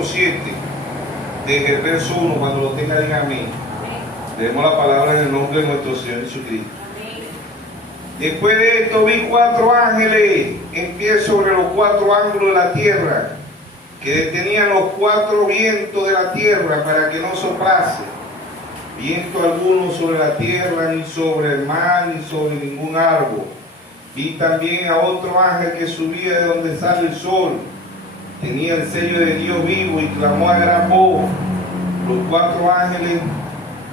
capítulo 7, desde el verso 1, cuando lo tenga, diga amén. Leemos la palabra en el nombre de nuestro Señor Jesucristo. Después de esto vi 4 ángeles en pie sobre los 4 ángulos de la tierra, que detenían los 4 vientos de la tierra para que no soplase viento alguno sobre la tierra, ni sobre el mar, ni sobre ningún árbol. Vi también a otro ángel que subía de donde sale el sol. Tenía el sello de Dios vivo y clamó a gran voz. Los 4 ángeles,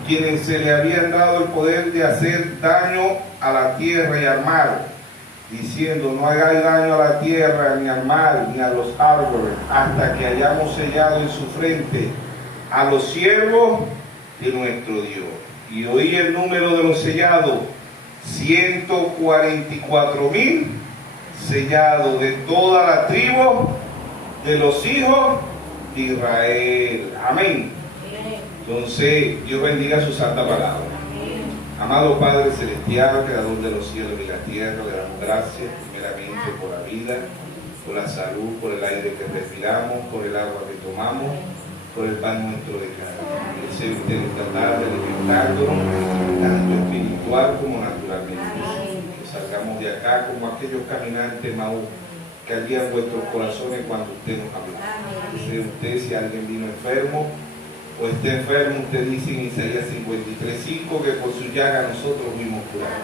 quienes se le habían dado el poder de hacer daño a la tierra y al mar, diciendo: no hagáis daño a la tierra, ni al mar, ni a los árboles, hasta que hayamos sellado en su frente a los siervos de nuestro Dios. Y oí el número de los sellados: 144,000 sellados de toda la tribu de los hijos de Israel. Amén. Entonces, Dios bendiga su santa palabra. Amado Padre Celestial, Creador de los cielos y la tierra, le damos gracias primeramente por la vida, por la salud, por el aire que respiramos, por el agua que tomamos, por el pan nuestro de cada día. Deseo usted esta tarde alimentándonos, tanto espiritual como naturalmente. Que salgamos de acá como aquellos caminantes Maús que ardían vuestros corazones cuando usted nos habló. Deseo usted, si alguien vino enfermo o está enfermo, usted dice en Isaías 53:5 que por su llaga nosotros fuimos curados.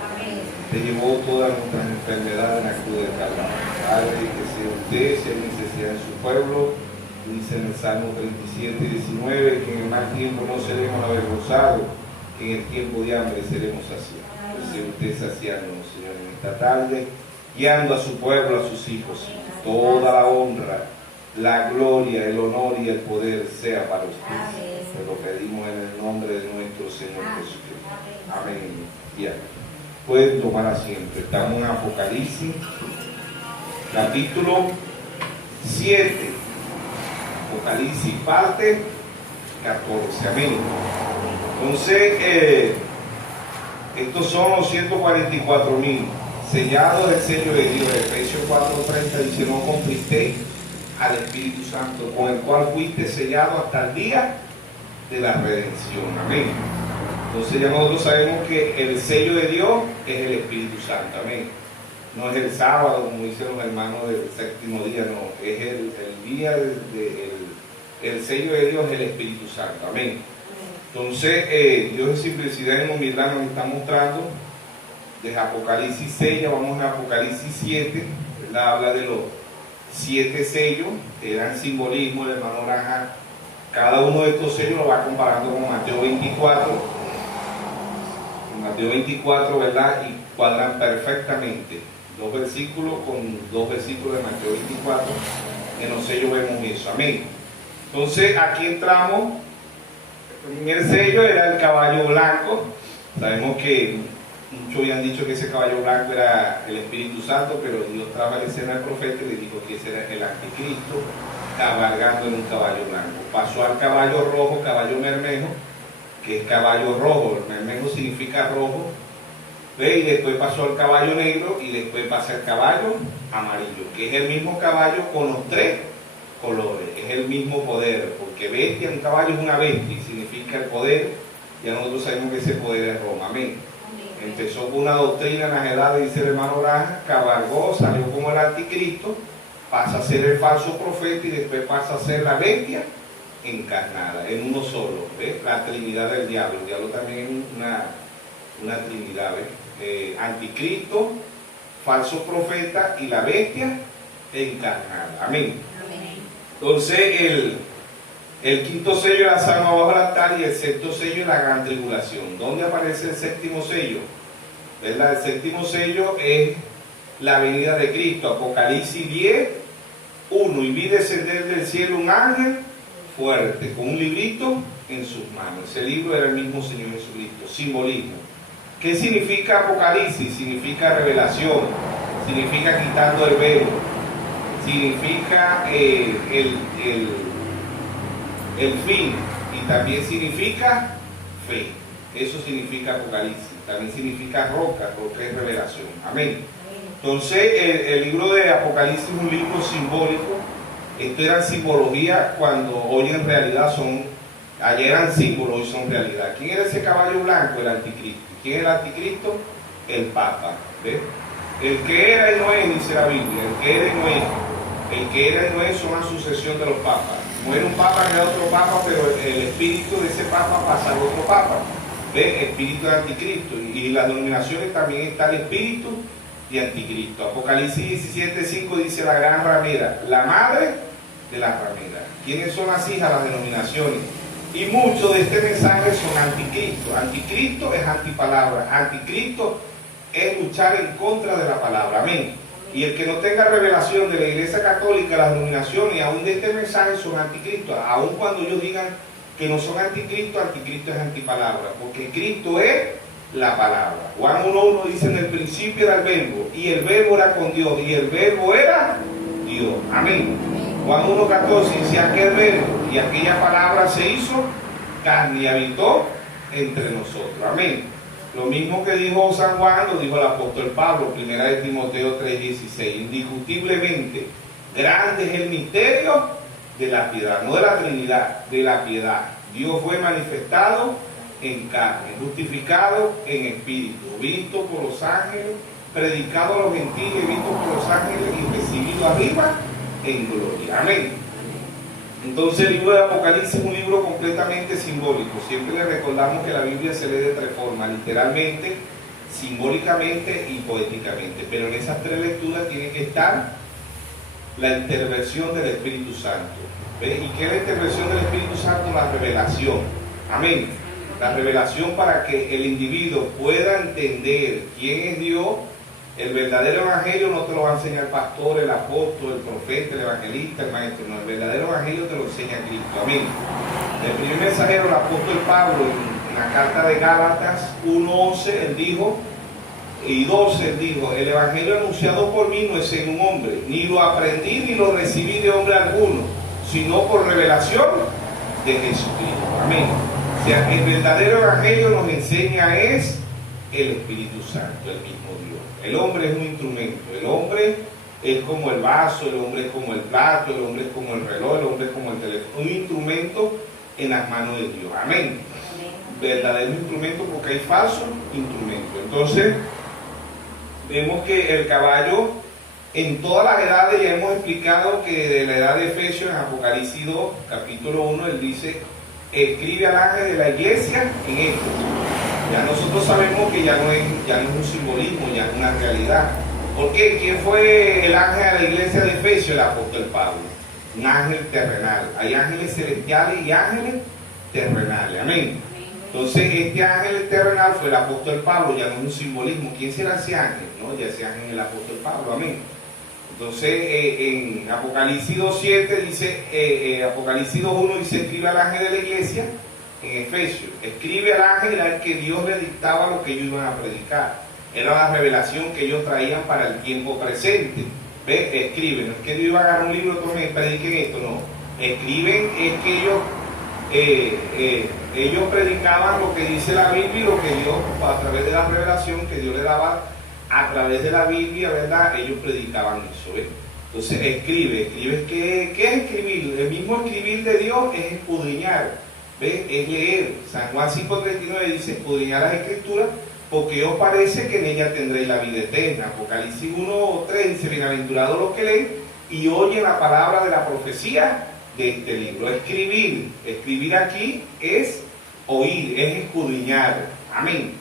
Te llevó todas nuestras enfermedades en la cruz del Calvario. Padre, que sea usted, si hay necesidad en su pueblo, dice en el Salmo 37:19 que en el mal tiempo no seremos avergonzados, que en el tiempo de hambre seremos saciados. Que sea usted saciándonos, Señor, en esta tarde, guiando a su pueblo, a sus hijos. Toda la honra, la gloria, el honor y el poder sea para usted. Te lo pedimos en el nombre de nuestro Señor Jesucristo. Amén. Bien. Pueden tomar asiento. Estamos en Apocalipsis, capítulo 7. Apocalipsis, parte 14. Amén. Entonces, estos son los 144,000 sellados del sello de Dios. Efesios 4:30 dice: no contristeis al Espíritu Santo, con el cual fuiste sellado hasta el día de la redención. Amén. Entonces ya nosotros sabemos que el sello de Dios es el Espíritu Santo. Amén. No es el sábado, como dicen los hermanos del séptimo día, no, es el día el sello de Dios es el Espíritu Santo. Amén. Entonces Dios en simplicidad y en humildad nos está mostrando desde Apocalipsis 6, ya vamos a Apocalipsis 7, ¿verdad? Habla de los 7 sellos, que eran simbolismo. El hermano Granja, cada uno de estos sellos lo va comparando con Mateo 24, en Mateo 24, ¿verdad? Y cuadran perfectamente 2 versículos con 2 versículos de Mateo 24, en los sellos vemos eso. Amén. Entonces aquí entramos. El primer sello era el caballo blanco. Sabemos que muchos habían dicho que ese caballo blanco era el Espíritu Santo, pero Dios trajo a la escena al profeta y le dijo que ese era el anticristo cabalgando en un caballo blanco. Pasó al caballo rojo, caballo bermejo, que es caballo rojo. El bermejo significa rojo. ¿Ve? Y después pasó al caballo negro y después pasa al caballo amarillo, que es el mismo caballo con los 3 colores. Es el mismo poder, porque bestia, un caballo es una bestia y significa el poder. Ya nosotros sabemos que ese poder es Roma. Amén. Empezó con una doctrina en las edades, dice el hermano Granja, cabalgó, salió como el anticristo, pasa a ser el falso profeta y después pasa a ser la bestia encarnada, en uno solo. ¿Ves? La trinidad del diablo. El diablo también es una trinidad. ¿Ves? Anticristo, falso profeta y la bestia encarnada. Amén. Entonces el quinto sello es la salma bajo el altar y el sexto sello es la gran tribulación. ¿Dónde aparece el séptimo sello? ¿Verdad? El séptimo sello es la venida de Cristo. Apocalipsis 10:1. Y vi descender del cielo un ángel fuerte con un librito en sus manos. Ese libro era el mismo Señor Jesucristo. Simbolismo. ¿Qué significa Apocalipsis? Significa revelación, significa quitando el velo, significa el fin, y también significa fe. Eso significa Apocalipsis. También significa roca, porque es revelación. Amén. Entonces el libro de Apocalipsis es un libro simbólico, Esto eran simbología cuando hoy en realidad son, ayer eran símbolos, hoy son realidad. ¿Quién era ese caballo blanco? El anticristo. ¿Quién es el anticristo? El Papa. ¿Ves? El que era y no es, dice la Biblia, el que era y no es. El que era y no es son una sucesión de los papas. Muere un papa, queda otro papa, pero el espíritu de ese papa pasa al otro papa. ¿Ves? Espíritu de anticristo. Y en las denominaciones también está el espíritu de anticristo. Apocalipsis 17:5 dice la gran ramera, la madre de las rameras. ¿Quiénes son las hijas? Las denominaciones. Y muchos de este mensaje son anticristo. Anticristo es antipalabra. Anticristo es luchar en contra de la palabra. Amén. Y el que no tenga revelación de la Iglesia Católica, las denominaciones y aún de este mensaje son anticristos. Aún cuando ellos digan que no son anticristo, anticristo es antipalabra. Porque Cristo es la palabra. Juan 1:1 dice: en el principio era el verbo, y el verbo era con Dios, y el verbo era Dios. Amén. Juan 1:14 dice: aquel verbo y aquella palabra se hizo carne y habitó entre nosotros. Amén. Lo mismo que dijo San Juan, lo dijo el apóstol Pablo, 1 de Timoteo 3:16. Indiscutiblemente, grande es el misterio de la piedad, no de la Trinidad, de la piedad. Dios fue manifestado en carne, justificado en espíritu, visto por los ángeles, predicado a los gentiles, visto por los ángeles y recibido arriba en gloria. Amén. Entonces el libro de Apocalipsis es un libro completamente simbólico. Siempre le recordamos que la Biblia se lee de tres formas: literalmente, simbólicamente y poéticamente. Pero en esas tres lecturas tiene que estar la intervención del Espíritu Santo. ¿Ve? ¿Y qué es la intervención del Espíritu Santo? La revelación. Amén. La revelación para que el individuo pueda entender quién es Dios. El verdadero evangelio no te lo va a enseñar el pastor, el apóstol, el profeta, el evangelista, el maestro. No, el verdadero evangelio te lo enseña Cristo. Amén. El primer mensajero, el apóstol Pablo, en la carta de Gálatas 1:11, él dijo, y 12, él dijo: el evangelio anunciado por mí no es en un hombre, ni lo aprendí ni lo recibí de hombre alguno, sino por revelación de Jesucristo. Amén. O sea, el verdadero evangelio nos enseña es el Espíritu Santo, el mismo Dios. El hombre es un instrumento, el hombre es como el vaso, el hombre es como el plato, el hombre es como el reloj, el hombre es como el teléfono, un instrumento en las manos de Dios. Amén. Verdadero instrumento, porque hay falsos instrumentos. Entonces, vemos que el caballo, en todas las edades, ya hemos explicado que de la edad de Efesios, en Apocalipsis 2, capítulo 1, él dice: escribe al ángel de la iglesia en esto. Ya nosotros sabemos que ya no es un simbolismo, ya es una realidad. ¿Por qué? ¿Quién fue el ángel de la iglesia de Efesios? El apóstol Pablo. Un ángel terrenal. Hay ángeles celestiales y ángeles terrenales. Amén. Entonces, este ángel terrenal fue el apóstol Pablo, ya no es un simbolismo. ¿Quién será ese ángel? No, ya ese ángel es el apóstol Pablo. Amén. Entonces, en Apocalipsis 2:7 dice, Apocalipsis 2:1 dice: escribe al ángel de la iglesia en Efesios. Escribe al ángel al que Dios le dictaba lo que ellos iban a predicar. Era la revelación que ellos traían para el tiempo presente. ¿Ve? Escriben. No es que Dios iba a agarrar un libro y prediquen esto, no. Escriben es que ellos predicaban lo que dice la Biblia y lo que Dios, a través de la revelación que Dios le daba a través de la Biblia, ¿verdad? Ellos predicaban eso, ¿ves? Entonces, escribe. ¿Qué es escribir? El mismo escribir de Dios es escudriñar, ¿ves? Es leer. San Juan 5:39 dice: escudriñar las Escrituras, porque os parece que en ella tendréis la vida eterna. Apocalipsis 1:3 dice: bienaventurados los que leen y oyen la palabra de la profecía de este libro. Escribir aquí es oír, es escudriñar. Amén.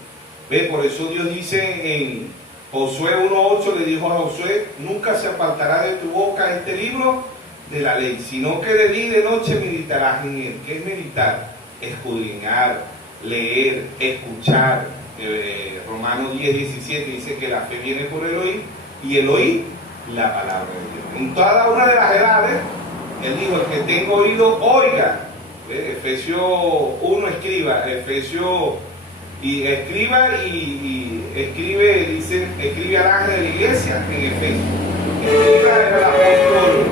¿Ve? Por eso Dios dice en Josué 1:8, le dijo a Josué: nunca se apartará de tu boca este libro de la ley, sino que de día y de noche meditarás en él. ¿Qué es meditar? Escudriñar, leer, escuchar. Romanos 10:17 dice que la fe viene por el oír, y el oír la palabra de Dios. En cada una de las edades, él dijo: el que tenga oído, oiga. Efesios 1, escriba. Efesios, y escriba y escribe, dice: escribe al ángel de la iglesia en Efesios. Escriba era el apóstol,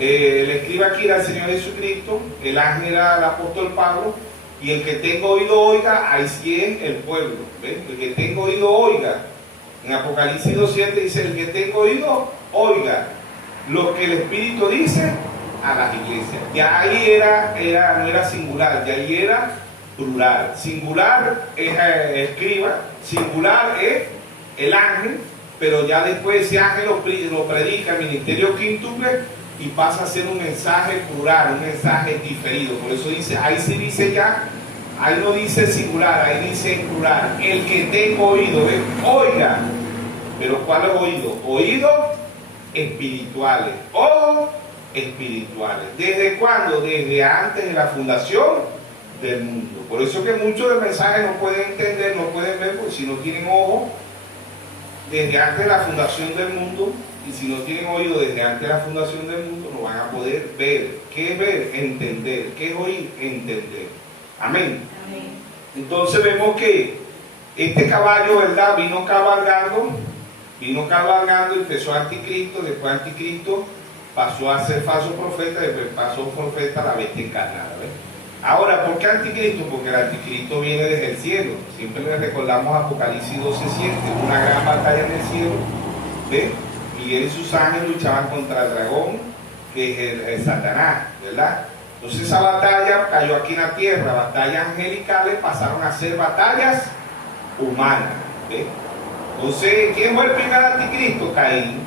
el escriba aquí era el Señor Jesucristo, el ángel era el apóstol Pablo, y el que tenga oído, oiga. Ahí sí es el pueblo. ¿Ven? El que tenga oído, oiga. En Apocalipsis 2:7 dice: el que tenga oído, oiga lo que el Espíritu dice a las iglesias. Ya ahí no era singular, ya ahí era plural. Singular es escriba, singular es el ángel, pero ya después ese ángel lo predica el ministerio quíntuple y pasa a ser un mensaje plural, un mensaje diferido. Por eso dice, ahí sí dice ya, ahí no dice singular, ahí dice plural. El que tenga oído, oiga. Pero ¿cuál es oído? Oídos espirituales, ojos espirituales. ¿Desde cuándo? Desde antes de la fundación del mundo. Por eso que muchos del mensaje no pueden entender, no pueden ver, porque si no tienen ojos desde antes de la fundación del mundo, y si no tienen oído desde antes de la fundación del mundo, no van a poder ver. ¿Qué es ver? Entender. ¿Qué es oír? Entender. Amén. Amén. Entonces vemos que este caballo, ¿verdad? Vino cabalgando, empezó anticristo, después anticristo pasó a ser falso profeta, después pasó profeta a la bestia encarnada. ¿Ves? Ahora, ¿por qué anticristo? Porque el anticristo viene desde el cielo. Siempre le recordamos Apocalipsis 12:7, una gran batalla en el cielo. ¿Ves? Miguel y sus ángeles luchaban contra el dragón, que es el Satanás, ¿verdad? Entonces esa batalla cayó aquí en la tierra, batallas angelicales pasaron a ser batallas humanas. ¿Ves? Entonces, ¿quién fue el primer anticristo? Caín.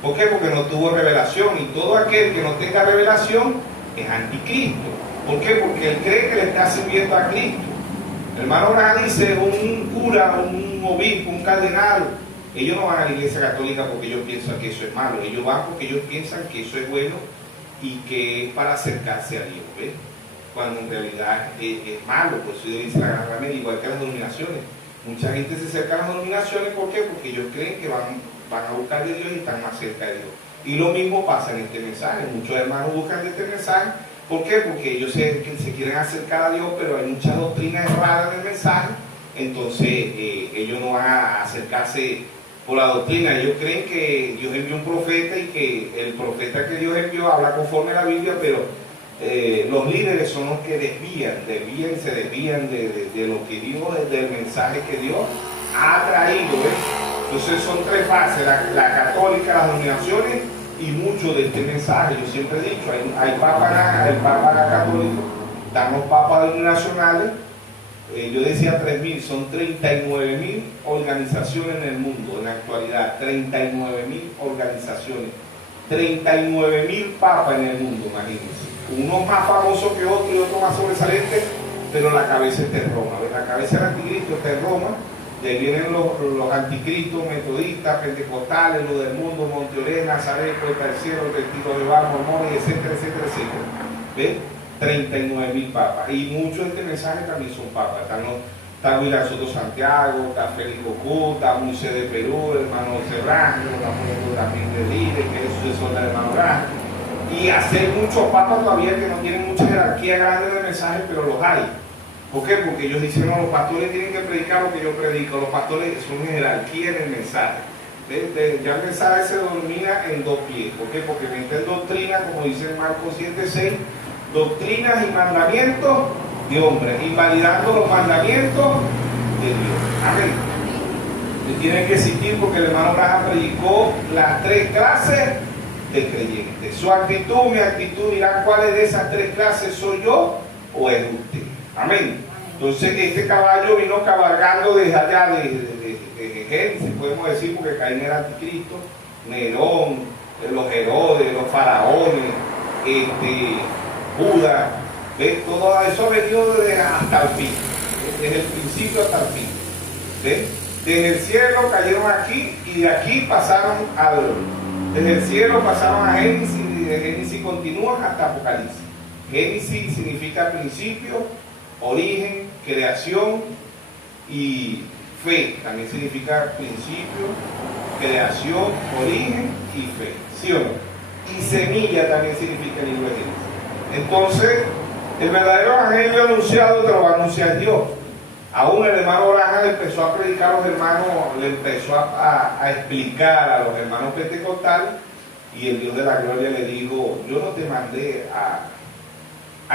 ¿Por qué? Porque no tuvo revelación, y todo aquel que no tenga revelación es anticristo. ¿Por qué? Porque él cree que le está sirviendo a Cristo. El hermano Branham dice, un cura, un obispo, un cardenal, ellos no van a la iglesia católica porque ellos piensan que eso es malo, ellos van porque ellos piensan que eso es bueno y que es para acercarse a Dios, ¿ves? Cuando en realidad es malo. Por eso dice la Gran Ramírez, igual que las denominaciones. Mucha gente se acerca a las denominaciones, ¿por qué? Porque ellos creen que van a buscar de Dios y están más cerca de Dios. Y lo mismo pasa en este mensaje. Muchos hermanos buscan este mensaje. ¿Por qué? Porque ellos se quieren acercar a Dios, pero hay muchas doctrinas erradas en el mensaje. Entonces ellos no van a acercarse por la doctrina. Ellos creen que Dios envió un profeta y que el profeta que Dios envió habla conforme a la Biblia, pero los líderes son los que se desvían de lo que Dios, del mensaje que Dios ha traído. ¿Ves? Entonces son tres fases: la católica, las denominaciones y mucho de este mensaje. Yo siempre he dicho, hay papa católico, están los papas denominacionales. Yo decía 3.000, son 39.000 organizaciones en el mundo en la actualidad. 39.000 organizaciones, 39.000 papas en el mundo, imagínense. Unos más famosos que otros y otros más sobresalientes, pero la cabeza está en Roma. La cabeza del anticristo está en Roma. De ahí vienen los anticristos, metodistas, pentecostales, los del mundo, Monteolé, Nazaret, Puerta del Cielo, Testigo de Jehová, mormones, etcétera, etcétera, etcétera. ¿Ves? 39.000 papas. Y muchos de este mensaje también son papas. Está William Soto Santiago, está Félix Cocú, está Moisés de Perú, el hermano Serrano, también de Líder, que es el sucesor del hermano Branham. Y hacer muchos papas todavía que no tienen mucha jerarquía grande de mensaje, pero los hay. ¿Por qué? Porque ellos dicen, no, los pastores tienen que predicar lo que yo predico. Los pastores son jerarquía en el mensaje. Ya el mensaje se domina en dos pies. ¿Por qué? Porque meten doctrina, como dice en Marcos 7:6, doctrinas y mandamientos de hombres, invalidando los mandamientos de Dios. Amén. Y tienen que existir porque el hermano Branham predicó las tres clases de creyentes. Su actitud, mi actitud, dirán cuáles de esas tres clases soy yo o es usted. Amén. Entonces este caballo vino cabalgando desde allá, de Génesis, podemos decir, porque Caín era anticristo, Nerón, los Herodes, los faraones, Buda. ¿Ves? Todo eso ha venido hasta el fin, desde el principio hasta el fin. ¿Ves? Desde el cielo cayeron aquí y de aquí pasaron desde el cielo pasaron a Génesis y de Génesis continúan hasta Apocalipsis. Génesis significa principio, origen, creación, y fe también significa principio, creación, origen y fe. ¿Sí o no? Y semilla también significa el libro de Génesis. Entonces, el verdadero evangelio anunciado te lo va a anunciar Dios. Aún el hermano Branham le empezó a predicar a los hermanos, le empezó a explicar a los hermanos pentecostales, y el Dios de la gloria le dijo: yo no te mandé a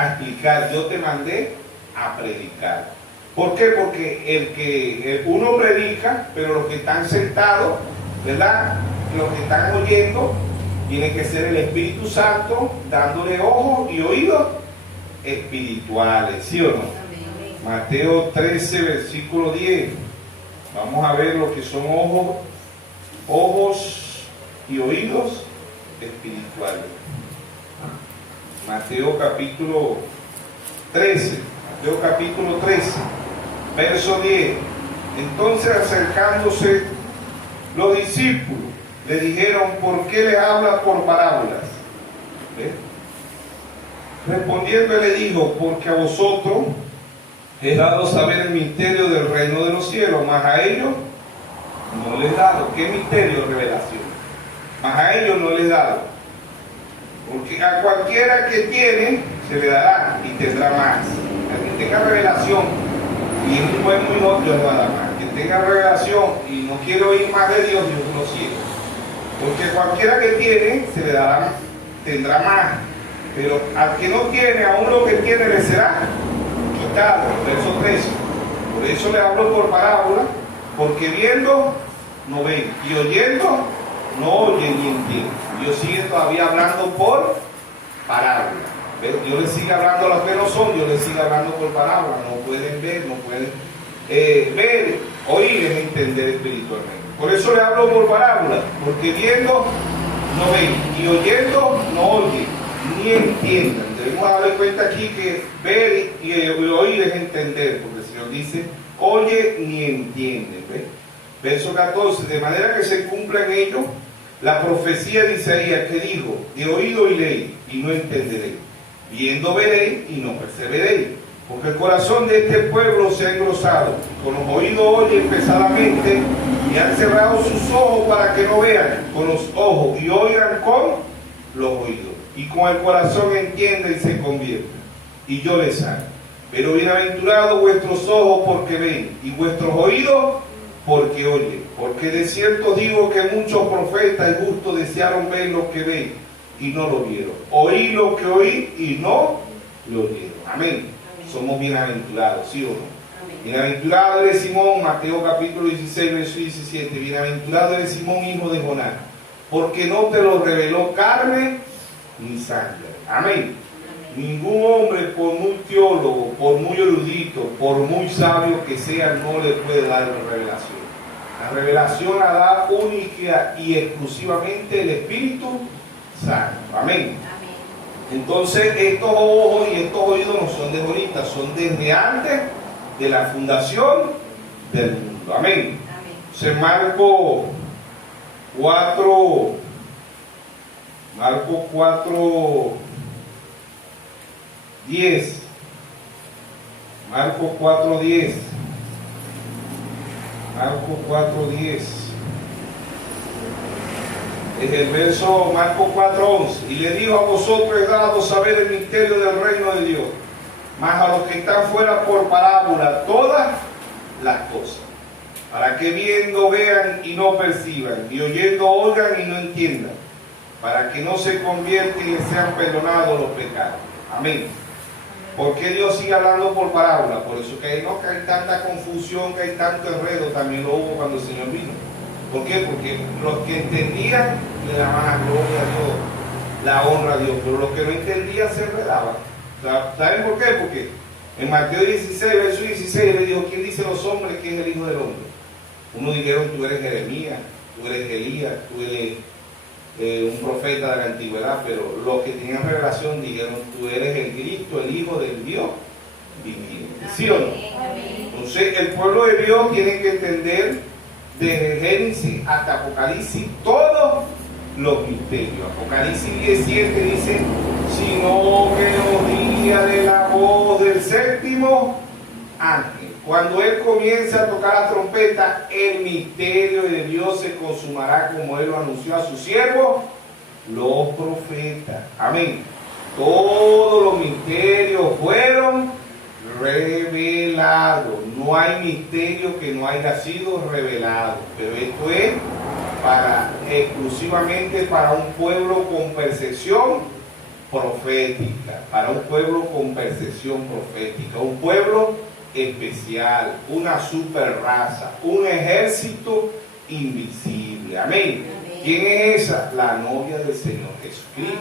explicar, yo te mandé a predicar. ¿Por qué? Porque uno predica, pero los que están sentados, ¿verdad? Los que están oyendo, Tiene que ser el Espíritu Santo dándole ojos y oídos espirituales, ¿sí o no? Mateo 13, versículo 10. Vamos a ver lo que son ojos y oídos espirituales. Mateo capítulo 13, verso 10. Entonces, acercándose los discípulos, le dijeron: ¿por qué le habla por parábolas? ¿Ves? Respondiendo, él le dijo: porque a vosotros he dado saber el misterio del reino de los cielos, mas a ellos no les he dado. ¿Qué misterio? Revelación. Mas a ellos no les he dado. Porque a cualquiera que tiene, se le dará y tendrá más. A quien tenga revelación y es un buen muy no, Dios le va a dar más. Quien tenga revelación y no quiere oír más de Dios, Dios lo ciega. Porque cualquiera que tiene, se le dará, tendrá más. Pero al que no tiene, aún lo que tiene le será quitado. Verso 13. Por eso le hablo por parábola, porque viendo no ven, y oyendo no oyen ni entienden. Dios sigue todavía hablando por parábola. Dios les sigue hablando a los que no son, Dios les sigue hablando por parábola. No pueden ver, no pueden ver, oír, es entender espiritualmente. Por eso le hablo por parábola, porque viendo no ven, y oyendo no oyen, ni entiendan. Debemos darle cuenta aquí que ver y oír es entender, porque el Señor dice: oye ni entiende. ¿Ves? Verso 14, de manera que se cumpla en ello la profecía de Isaías, que dijo: de oído oiréis y no entenderéis, viendo veréis y no perceberéis, porque el corazón de este pueblo se ha engrosado, con los oídos oyen pesadamente, y han cerrado sus ojos para que no vean con los ojos, y oigan con los oídos, y con el corazón entienden y se convierten, y yo les sano. Pero bienaventurados vuestros ojos porque ven, y vuestros oídos porque oyen. Porque de cierto digo que muchos profetas y justos desearon ver lo que ven y no lo vieron, oír lo que oí y no lo oyeron. Amén. Somos bienaventurados, ¿sí o no? Bienaventurado eres Simón, Mateo capítulo 16, verso 17. Bienaventurado eres Simón, hijo de Jonás, porque no te lo reveló carne ni sangre. Amén. Ningún hombre, por muy teólogo, por muy erudito, por muy sabio que sea, no le puede dar la revelación. La revelación la da única y exclusivamente el Espíritu Santo. Amén. Entonces, estos ojos y estos oídos no son de ahorita, son desde antes de la fundación del mundo. Amén. Entonces, Marcos 4, 10. Marcos 4:10. Marcos 4:10. Es el verso Marcos 4:11. Y le dijo: a vosotros he dado saber el misterio del reino de Dios, mas a los que están fuera por parábola todas las cosas, para que viendo vean y no perciban, y oyendo oigan y no entiendan, para que no se conviertan y les sean perdonados los pecados. Amén. ¿Por qué Dios sigue hablando por parábola? Por eso que hay tanta confusión, que hay tanto enredo. También lo hubo cuando el Señor vino. ¿Por qué? Porque los que entendían le daban la gloria a Dios, la honra a Dios, pero los que no entendían se enredaban. ¿Saben por qué? Porque en Mateo 16, verso 16, le dijo: ¿quién dice los hombres que es el Hijo del Hombre? Unos dijeron: tú eres Jeremías, tú eres Elías, tú eres un profeta de la antigüedad. Pero los que tenían revelación dijeron: tú eres el Cristo, el Hijo del Dios viviente. ¿Sí o no? Entonces, el pueblo de Dios tiene que entender desde Génesis hasta Apocalipsis todos los misterios. Apocalipsis 17 dice: sino que oía de la voz del séptimo ángel, cuando él comience a tocar la trompeta, el misterio de Dios se consumará, como él lo anunció a sus siervos los profetas. Amén. Todos los misterios fueron revelados. No hay misterio que no haya sido revelado. Pero esto es exclusivamente para un pueblo con percepción profética. Para un pueblo con percepción profética. Un pueblo especial. Una super raza. Un ejército invisible. Amén. ¿Quién es esa? La novia del Señor Jesucristo.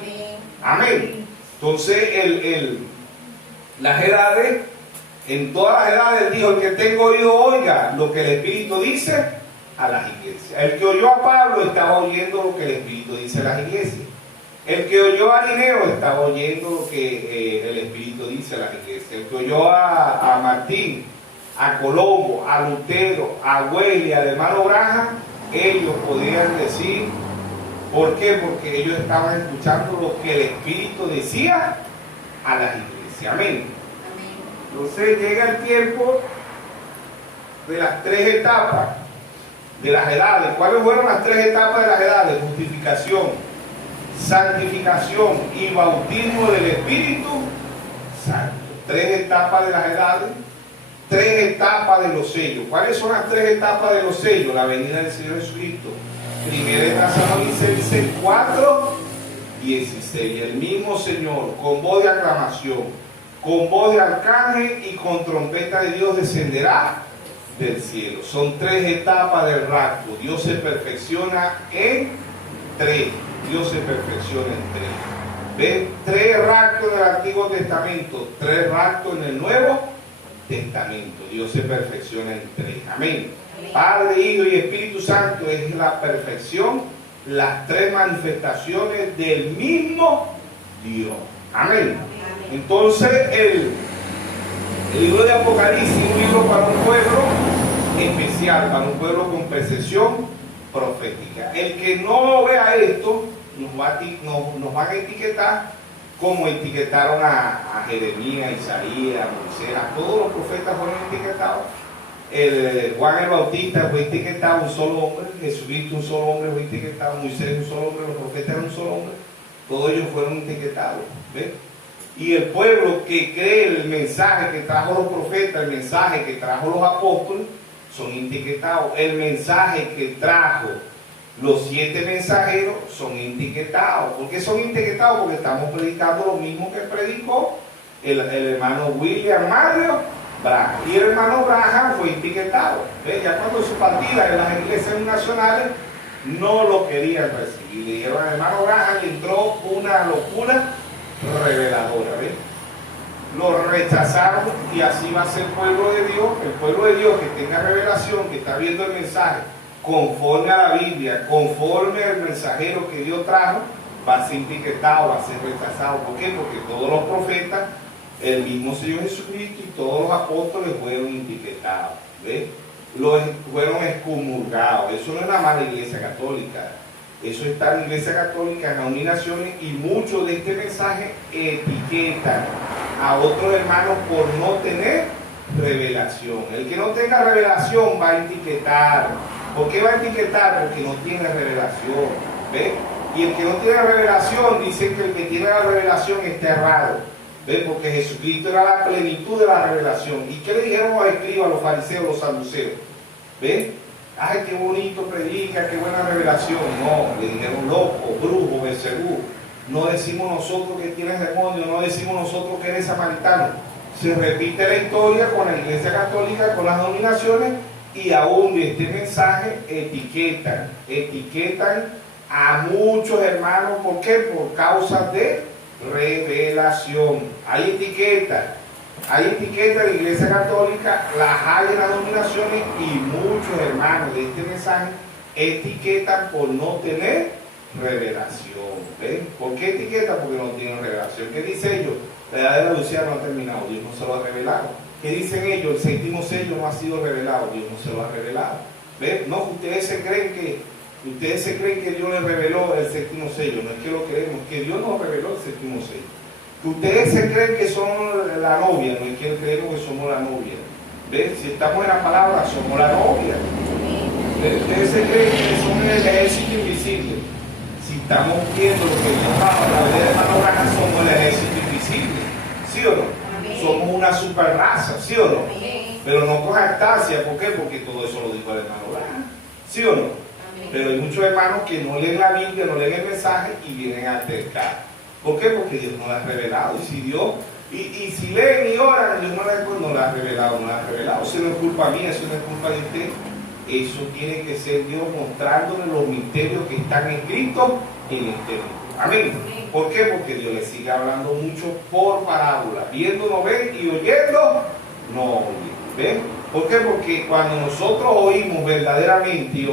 Amén. Entonces, las edades, en todas las edades, dijo: el que tenga oído oiga lo que el Espíritu dice a las iglesias. El que oyó a Pablo estaba oyendo lo que el Espíritu dice a las iglesias. El que oyó a Irineo estaba oyendo lo que el Espíritu dice a las iglesias. El que oyó a Martín, a Colombo, a Lutero, a Wesley, al hermano Branham, ellos podían decir, ¿por qué? Porque ellos estaban escuchando lo que el Espíritu decía a las iglesias. Amén. Entonces llega el tiempo de las tres etapas de las edades. ¿Cuáles fueron las tres etapas de las edades? Justificación, santificación y bautismo del Espíritu Santo. Tres etapas de las edades, tres etapas de los sellos. ¿Cuáles son las tres etapas de los sellos? La venida del Señor Jesucristo. Primera de Tesalonicenses 4:16. El mismo Señor, con voz de aclamación, con voz de arcángel y con trompeta de Dios, descenderá del cielo. Son tres etapas del rapto. Dios se perfecciona en tres. Dios se perfecciona en tres. ¿Ven? Tres raptos en el Antiguo Testamento, tres raptos en el Nuevo Testamento. Dios se perfecciona en tres. Amén. Padre, Hijo y Espíritu Santo es la perfección, las tres manifestaciones del mismo Dios. Amén. Entonces, el libro de Apocalipsis es un libro para un pueblo especial, para un pueblo con percepción profética. El que no vea esto, nos van a etiquetar como etiquetaron a Jeremías, a Isaías, a Moisés, a todos los profetas fueron etiquetados. Juan el Bautista fue etiquetado un solo hombre, Jesucristo un solo hombre fue etiquetado, Moisés un solo hombre, los profetas eran un solo hombre, todos ellos fueron etiquetados. ¿Ves? Y el pueblo que cree el mensaje que trajo los profetas, el mensaje que trajo los apóstoles, son etiquetados. El mensaje que trajo los 7 mensajeros son etiquetados. ¿Por qué son etiquetados? Porque estamos predicando lo mismo que predicó el hermano William Mario Branham. Y el hermano Branham fue etiquetado. ¿Ves? Ya cuando su partida en las iglesias nacionales no lo querían recibir. Le dijeron al hermano Branham, le entró una locura reveladora. ¿Ves? Lo rechazaron, y así va a ser el pueblo de Dios. El pueblo de Dios que tenga revelación, que está viendo el mensaje conforme a la Biblia, conforme al mensajero que Dios trajo, va a ser etiquetado, va a ser rechazado. ¿Por qué? Porque todos los profetas, el mismo Señor Jesucristo y todos los apóstoles fueron etiquetados. ¿Ves? Fueron excomulgados. Eso no es nada más la Iglesia Católica. Eso está en la Iglesia Católica, en las denominaciones, y muchos de este mensaje etiquetan a otros hermanos por no tener revelación. El que no tenga revelación va a etiquetar. ¿Por qué va a etiquetar? Porque no tiene revelación. ¿Ves? Y el que no tiene revelación, dice que el que tiene la revelación está errado. ¿Ves? Porque Jesucristo era la plenitud de la revelación. ¿Y qué le dijeron los escribas, los fariseos, los saduceos? ¿Ves? Ay, qué bonito predica, qué buena revelación. No, le dijeron loco, brujo, Beelzebú. No decimos nosotros que tienes demonio, no decimos nosotros que eres samaritano. Se repite la historia con la Iglesia Católica, con las denominaciones, y aún de este mensaje etiquetan a muchos hermanos. ¿Por qué? Por causa de revelación. Hay etiquetas en la Iglesia Católica, las hay en las denominaciones, y muchos hermanos de este mensaje etiquetan por no tener revelación. ¿Ven? ¿Por qué etiquetan? Porque no tienen revelación. ¿Qué dice ellos? La edad de la Lucía no ha terminado, Dios no se lo ha revelado. ¿Qué dicen ellos? El séptimo sello no ha sido revelado, Dios no se lo ha revelado. ¿Ven? No, ustedes se creen que Dios les reveló el séptimo sello. No es que lo creemos, es que Dios nos reveló el séptimo sello. Que ustedes se creen que son la novia, no es que creemos que somos la novia. ¿Ven? Si estamos en la palabra, somos la novia. ¿Ven? Ustedes se creen que son el ejército invisible. Si estamos viendo lo que Dios bajo la vida de hermano Branham, somos el ejército invisible. ¿Sí o no? Somos una super raza, ¿sí o no? Pero no con jactancia. ¿Por qué? Porque todo eso lo dijo el hermano Branham. ¿Sí o no? Pero hay muchos hermanos que no leen la Biblia, no leen el mensaje y vienen a altercar. ¿Por qué? Porque Dios no lo ha revelado. Y si Dios, y si leen y oran, Dios no lo ha revelado, no lo ha revelado. Eso no es culpa mía, eso no es culpa de usted. Eso tiene que ser Dios mostrándole los misterios que están escritos en este libro. Amén. ¿Por qué? Porque Dios le sigue hablando mucho por parábola. Viendo no ven y oyendo no oyen. ¿Ven? ¿Por qué? Porque cuando nosotros oímos verdaderamente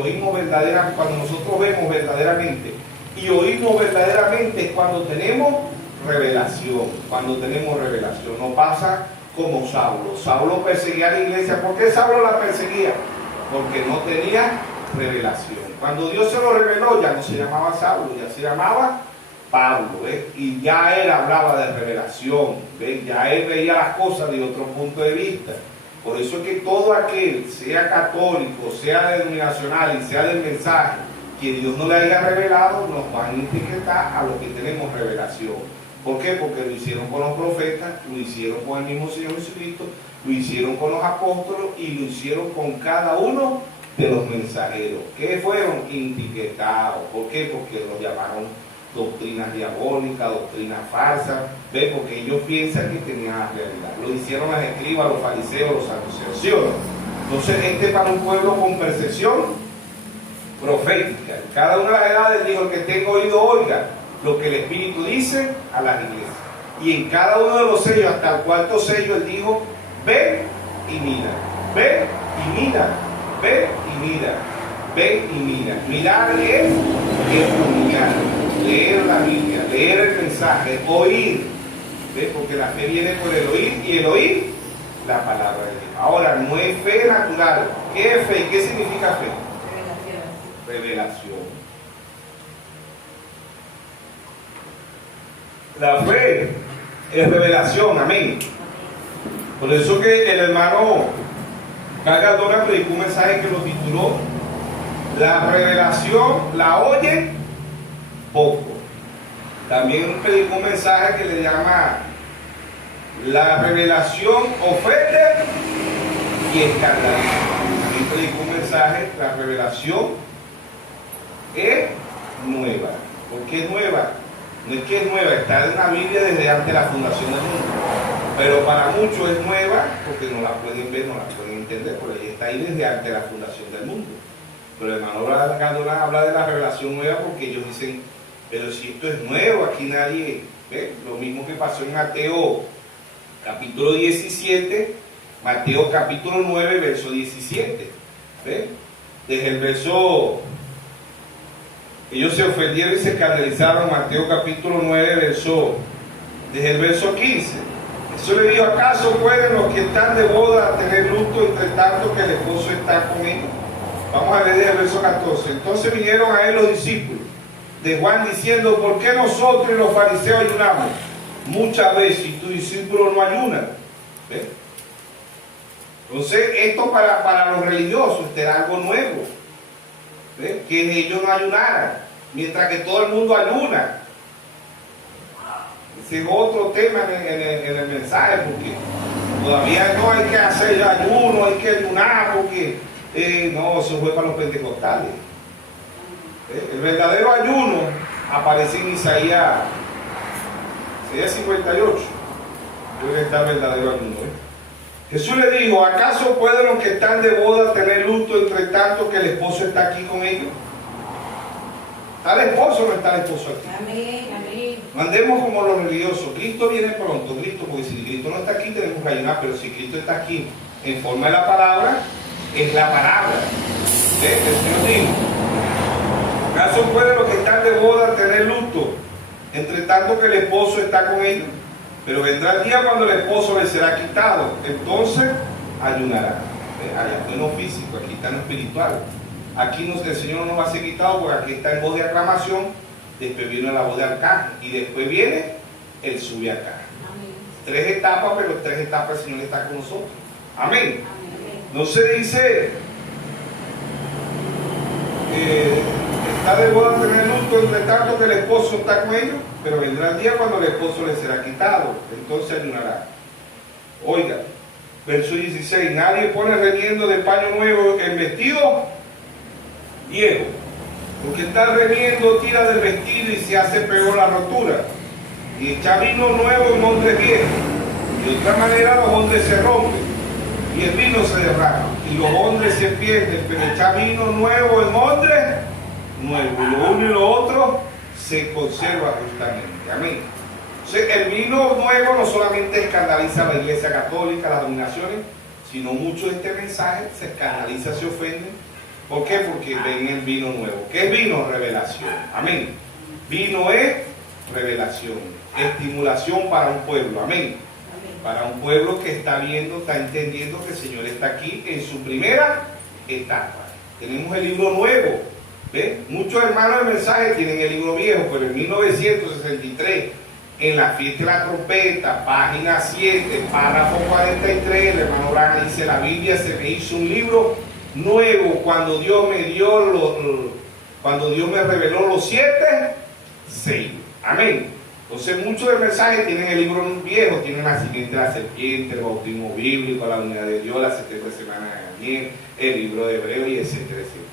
cuando nosotros vemos verdaderamente y oímos verdaderamente es cuando tenemos revelación. Cuando tenemos revelación. No pasa como Saulo. Saulo perseguía a la iglesia. ¿Por qué Saulo la perseguía? Porque no tenía revelación. Cuando Dios se lo reveló, ya no se llamaba Saulo, ya se llamaba Pablo, ¿ves? Y ya él hablaba de revelación, ¿ves? Ya él veía las cosas de otro punto de vista. Por eso es que todo aquel, sea católico, sea denominacional y sea del mensaje, que Dios no le haya revelado, nos van a etiquetar a los que tenemos revelación. ¿Por qué? Porque lo hicieron con los profetas, lo hicieron con el mismo Señor Jesucristo, lo hicieron con los apóstoles y lo hicieron con cada uno de los mensajeros, que fueron etiquetados. ¿Por qué? Porque los llamaron doctrinas diabólicas, doctrinas falsas, ¿ves? Porque ellos piensan que tenían la realidad. Lo hicieron los escribas, los fariseos, los saduceos, ¿sí o no? Entonces, este para un pueblo con percepción profética. Cada una de las edades dijo: el que tenga oído oiga lo que el Espíritu dice a las iglesias. Y en cada uno de los sellos, hasta el cuarto sello, él dijo: ve y mira, ve y mira, ve y mira, ve y mira. Mirar es mirar, leer la Biblia, leer el mensaje, oír. ¿Ves? Porque la fe viene por el oír y el oír la palabra de Dios. Ahora, no es fe natural. ¿Qué es fe? ¿Qué significa fe? Revelación. La fe es revelación, amén. Por eso que el hermano Cargadora predicó un mensaje que lo tituló: la revelación la oye poco. También predicó un mensaje que le llama: la revelación ofende y escandaliza. También predicó un mensaje: la revelación es nueva. ¿Por qué es nueva? No es que es nueva, está en la Biblia desde antes de la fundación del mundo. Pero para muchos es nueva porque no la pueden ver, no la pueden entender, porque ella está ahí desde antes de la fundación del mundo. Pero el hermano Cardona habla de la revelación nueva porque ellos dicen: pero si esto es nuevo, aquí nadie ve. Lo mismo que pasó en Mateo capítulo 17, Mateo capítulo 9, verso 17. ¿Ve? Desde el verso... Ellos se ofendieron y se escandalizaron. Mateo capítulo 9, desde el verso 15. Jesús le dijo: ¿acaso pueden los que están de boda tener luto entre tanto que el esposo está con ellos? Vamos a leer desde el verso 14. Entonces vinieron a él los discípulos de Juan diciendo: ¿por qué nosotros y los fariseos ayunamos muchas veces y tus discípulos no ayunan? ¿Ves? Entonces esto para los religiosos era algo nuevo. ¿Ves? Que ellos no ayunaran, mientras que todo el mundo ayuna. Ese es otro tema en el mensaje, porque todavía no hay que hacer ayuno, hay que ayunar, porque no, eso fue para los pentecostales. El verdadero ayuno aparece en Isaías 58. Debe estar el verdadero ayuno. Jesús le dijo: ¿acaso pueden los que están de boda tener luto entre tanto que el esposo está aquí con ellos? ¿Está el esposo o no está el esposo aquí? Amén, amén. No andemos como los religiosos. Cristo viene pronto, Cristo, porque si Cristo no está aquí tenemos que ayunar, pero si Cristo está aquí en forma de la palabra, es la palabra. ¿Ves? El Señor dijo: ¿acaso pueden los que están de boda tener luto entre tanto que el esposo está con ellos? Pero vendrá el día cuando el esposo le será quitado, entonces ayunará. Allá en lo físico, aquí está en lo espiritual. Aquí el Señor no nos va a ser quitado, porque aquí está en voz de aclamación, después viene la voz de arcángel y después viene el sube acá. Tres etapas, pero tres etapas el Señor está con nosotros. Amén. No se dice está de boda tener luto entre tanto que el esposo está con ellos, pero vendrá el día cuando el esposo le será quitado, entonces ayunará. Oiga, verso 16: nadie pone remiendo de paño nuevo en vestido viejo, porque está remiendo, tira del vestido y se hace peor la rotura, y echa vino nuevo en odres viejos. De otra manera los odres se rompen y el vino se derrama y los odres se pierden, pero echa vino nuevo en odres nuevo, y lo uno y lo otro se conserva justamente. Amén. Entonces, el vino nuevo no solamente escandaliza a la Iglesia Católica, las dominaciones, sino mucho de este mensaje se escandaliza, se ofenden. ¿Por qué? Porque ven el vino nuevo. ¿Qué es vino? Revelación. Amén. Vino es revelación, estimulación para un pueblo. Amén. Para un pueblo que está viendo, está entendiendo que el Señor está aquí en su primera etapa. Tenemos el libro nuevo. ¿Ven? Muchos hermanos del mensaje tienen el libro viejo, pero en 1963, en la fiesta de la trompeta, página 7, párrafo 43, el hermano Branham dice: la Biblia se me hizo un libro nuevo cuando Dios me reveló los 7 sellos. Amén. Entonces muchos del mensaje tienen el libro viejo, tienen la simiente de la serpiente, el bautismo bíblico, la unidad de Dios, las 70 semanas de Daniel, el libro de Hebreo, y etcétera, etcétera.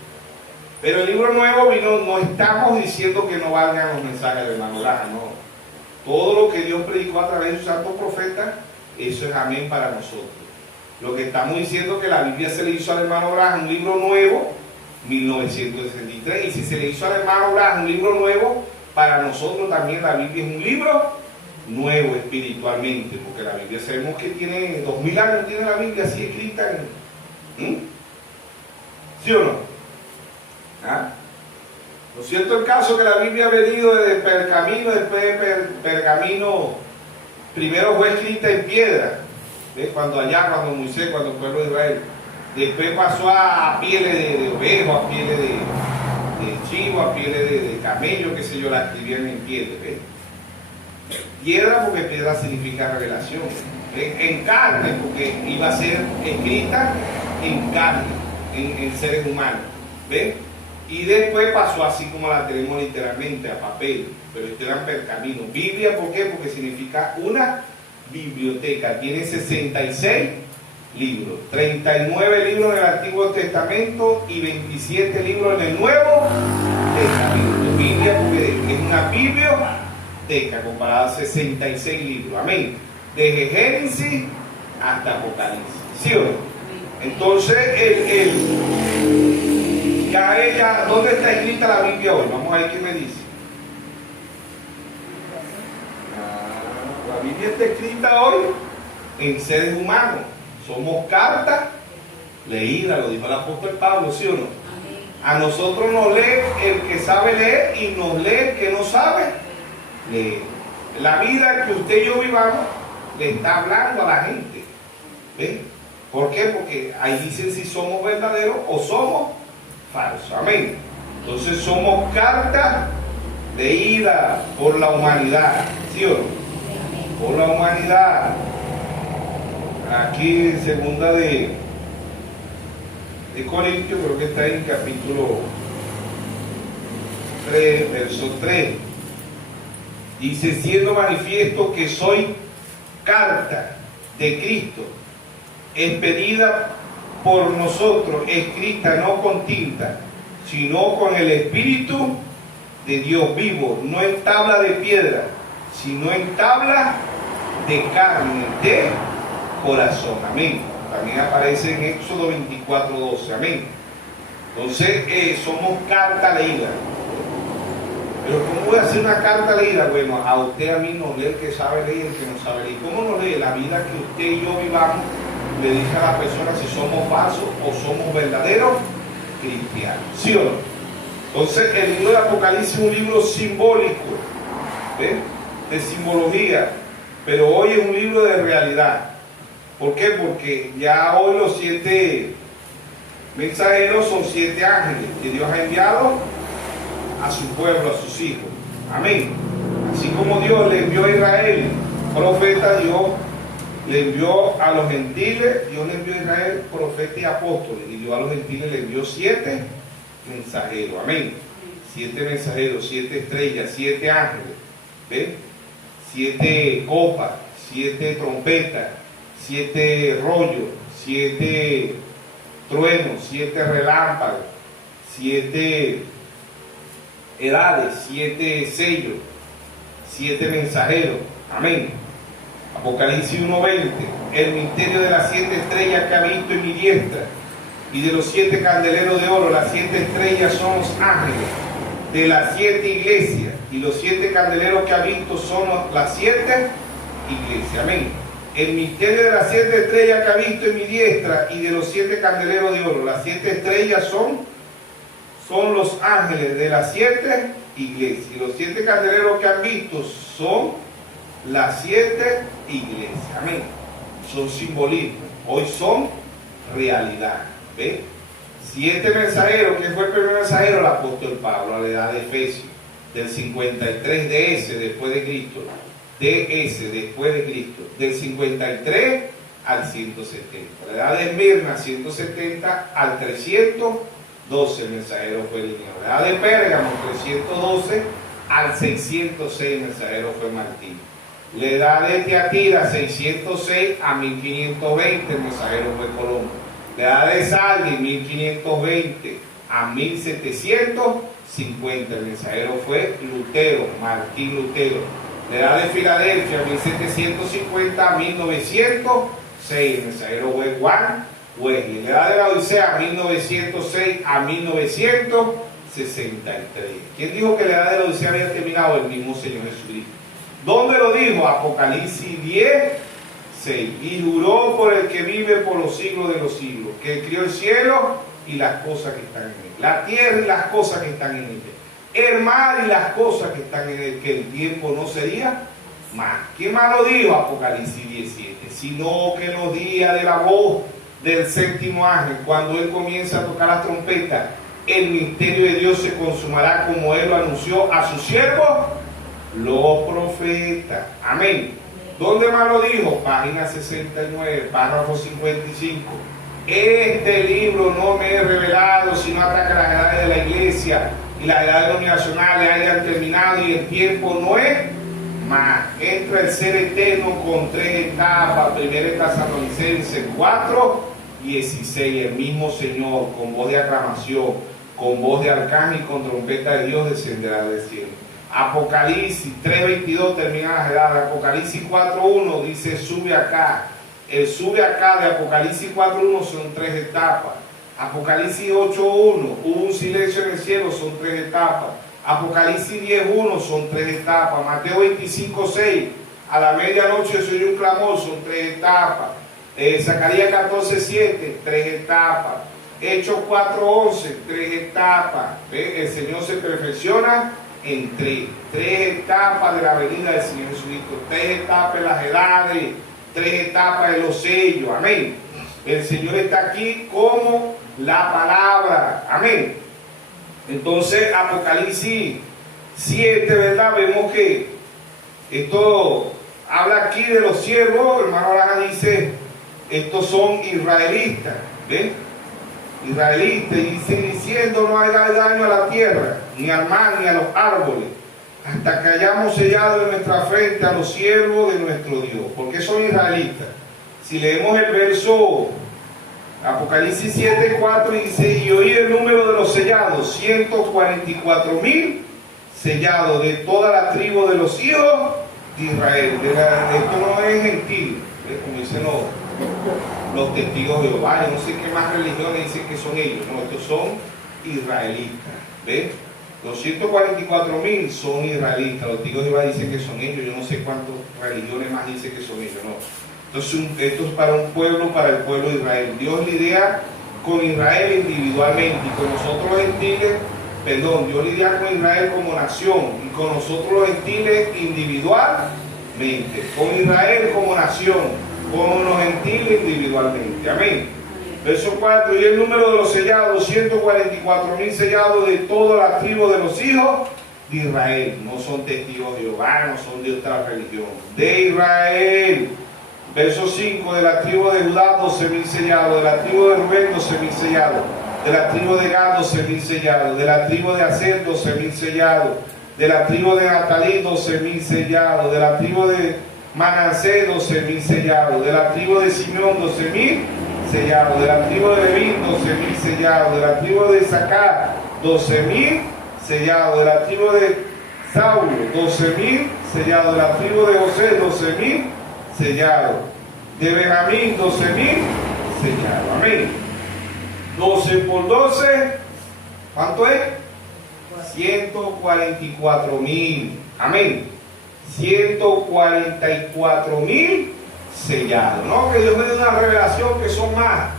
Pero el libro nuevo vino, no estamos diciendo que no valgan los mensajes del hermano Branham, no. Todo lo que Dios predicó a través de sus santos profetas, eso es amén para nosotros. Lo que estamos diciendo es que la Biblia se le hizo al hermano Branham un libro nuevo, 1963, y si se le hizo al hermano Branham un libro nuevo, para nosotros también la Biblia es un libro nuevo espiritualmente, porque la Biblia sabemos que tiene 2000 años, tiene la Biblia así escrita ¿sí o no? ¿Ah? ¿No es cierto el caso que la Biblia ha venido desde Pergamino, después de Pergamino, primero fue escrita en piedra, ¿ves? Cuando Moisés, cuando el pueblo de Israel, después pasó a pieles de ovejo, a pieles de chivo, a pieles de camello, qué sé yo, la escribían en piedra, ¿ves? Piedra porque piedra significa revelación, ¿ves? En carne porque iba a ser escrita en carne, en seres humanos, ¿ves? Y después pasó así como la tenemos literalmente, a papel, pero esto era en pergamino. Biblia, ¿por qué? Porque significa una biblioteca, tiene 66 libros, 39 libros en el Antiguo Testamento y 27 libros en el Nuevo Testamento. Biblia porque es una biblioteca comparada a 66 libros, amén, desde Génesis hasta Apocalipsis, ¿sí o no? Entonces, ya ella, ¿dónde está escrita la Biblia hoy? Vamos a ver qué me dice. La Biblia está escrita hoy en seres humanos. Somos cartas leídas, lo dijo el apóstol Pablo, ¿sí o no? A nosotros nos lee el que sabe leer y nos lee el que no sabe leer. La vida que usted y yo vivamos le está hablando a la gente. ¿Ven? ¿Por qué? Porque ahí dicen si somos verdaderos o somos falsos. Amén. Entonces somos cartas leídas por la humanidad, ¿sí o no? Por la humanidad. Aquí en segunda de Corintios, creo que está en capítulo 3, verso 3. Dice: siendo manifiesto que soy carta de Cristo, expedida por nosotros, escrita no con tinta, sino con el Espíritu de Dios vivo, no en tabla de piedra, sino en tabla de carne, de corazón. Amén. También aparece en Éxodo 24:12. Amén. Entonces, somos carta leída. Pero ¿cómo voy a hacer una carta leída? Bueno, a usted, a mí nos lee el que sabe leer y el que no sabe leer. ¿Cómo nos lee? La vida que usted y yo vivamos le dice a la persona si somos falsos o somos verdaderos cristianos, ¿sí o no? Entonces el libro de Apocalipsis es un libro simbólico, ¿ves? De simbología, pero hoy es un libro de realidad. ¿Por qué? Porque ya hoy los 7 mensajeros son 7 ángeles que Dios ha enviado a su pueblo, a sus hijos. Amén. Así como Dios le envió a Israel profeta, Dios le envió a los gentiles, Dios le envió a Israel profetas y apóstoles, y Dios a los gentiles le envió 7 mensajeros. Amén. 7 mensajeros, 7 estrellas, 7 ángeles, ¿ven? 7 copas, 7 trompetas, 7 rollos, 7 truenos, 7 relámpagos, 7 edades, 7 sellos, 7 mensajeros. Amén. Apocalipsis 1:20: el misterio de las 7 estrellas que ha visto en mi diestra y de los 7 candeleros de oro. Las 7 estrellas son los ángeles de las 7 iglesias, y los 7 candeleros que ha visto son las 7 iglesias. Amén. El misterio de las 7 estrellas que ha visto en mi diestra y de los 7 candeleros de oro. Las 7 estrellas son los ángeles de las 7 iglesias, y los 7 candeleros que han visto son las 7 iglesias. Amén. Son simbolismos, hoy son realidad. ¿Ve? 7 mensajeros. ¿Quién fue el primer mensajero? El apóstol Pablo, a la edad de Efesios, del 53 DS después de Cristo, DS después de Cristo, del 53 al 170. La edad de Esmirna, 170 al 312, el mensajero fue Irineo. La edad de Pérgamo, 312 al 606, el mensajero fue Martín. La edad de Tiatira, 606 a 1520, el mensajero fue Colombo. La edad de Sardi, 1520 a 1750, el mensajero fue Lutero, Martín Lutero. La edad de Filadelfia, 1750 a 1906, el mensajero fue Juan Wesley. La edad de la Odisea, 1906 a 1963. ¿Quién dijo que la edad de la Odisea había terminado? El mismo Señor Jesucristo. ¿Dónde lo dijo? Apocalipsis 10, 6. Y juró por el que vive por los siglos de los siglos, que crió el cielo y las cosas que están en él, la tierra y las cosas que están en ella, el mar y las cosas que están en él, que el tiempo no sería más. ¿Quién más lo dijo? Apocalipsis 17. Sino que en los días de la voz del séptimo ángel, cuando él comienza a tocar la trompeta, el misterio de Dios se consumará como él lo anunció a sus siervos, los profetas. Amén. ¿Dónde más lo dijo? Página 69, párrafo 55. Este libro no me he revelado, sino hasta que las edades de la iglesia y las edades denominacionales hayan terminado y el tiempo no es más. Entra el ser eterno con 3 etapas. Primera Tesalonicenses 4, 16. El mismo Señor, con voz de aclamación, con voz de arcángel y con trompeta de Dios, descenderá del cielo. Apocalipsis 3:22 termina las edades. Apocalipsis 4:1 dice sube acá. El sube acá de Apocalipsis 4:1 son 3 etapas. Apocalipsis 8:1 hubo un silencio en el cielo, son 3 etapas. Apocalipsis 10:1 son 3 etapas. Mateo 25:6 a la medianoche se oye un clamor, son 3 etapas. Zacarías 14:7 3 etapas. Hechos 4:11 3 etapas. El Señor se perfecciona en 3 etapas de la venida del Señor Jesucristo, 3 etapas de las edades, 3 etapas de los sellos. Amén. El Señor está aquí como la palabra. Amén. Entonces Apocalipsis 7, ¿verdad? Vemos que esto habla aquí de los siervos. Hermano Laja dice, estos son israelitas. ¿Ven? Israelitas, y dice, diciendo no haga daño a la tierra, ni al mar, ni a los árboles, hasta que hayamos sellado en nuestra frente a los siervos de nuestro Dios. ¿Por qué son israelitas? Si leemos el verso Apocalipsis 7:4, dice, y oí el número de los sellados, 144,000 sellados de toda la tribu de los hijos de Israel. Esto no es gentil, como dicen los testigos de Jehová. Yo no sé qué más religiones dicen que son ellos. No, estos son israelitas. ¿Ven? Los 144,000 son israelitas. Los testigos de Jehová dicen que son ellos. Yo no sé cuántas religiones más dicen que son ellos. No. Entonces, esto es para un pueblo, para el pueblo de Israel. Dios lidia con Israel individualmente y con nosotros los gentiles, Dios lidia con Israel como nación y con nosotros los gentiles individualmente. Con Israel como nación, con los gentiles individualmente. Amén. Verso 4, y el número de los sellados, 144,000 sellados de toda la tribu de los hijos de Israel. No son testigos de Jehová, no son de otra religión. De Israel. Verso 5, de la tribu de Judá, 12,000 sellados. De la tribu de Rubén, 12,000 sellados. De la tribu de Gad, 12,000 sellados. De la tribu de Aser, 12,000 sellados. De la tribu de Natalí, 12,000 sellados. De la tribu de Manasés, 12,000 sellados. De la tribu de Simeón, 12,000 sellados. De la tribu de Leví, 12,000 sellados. De la tribu de Isaacar, 12,000 sellados. De la tribu de Saulo, 12,000 sellados. De la tribu de José, 12,000 sellados. De Benjamín, 12,000 sellados. Amén. 12 por 12, ¿cuánto es? 144,000. Amén. 144,000 sellados. No, que Dios me dio una revelación que son más.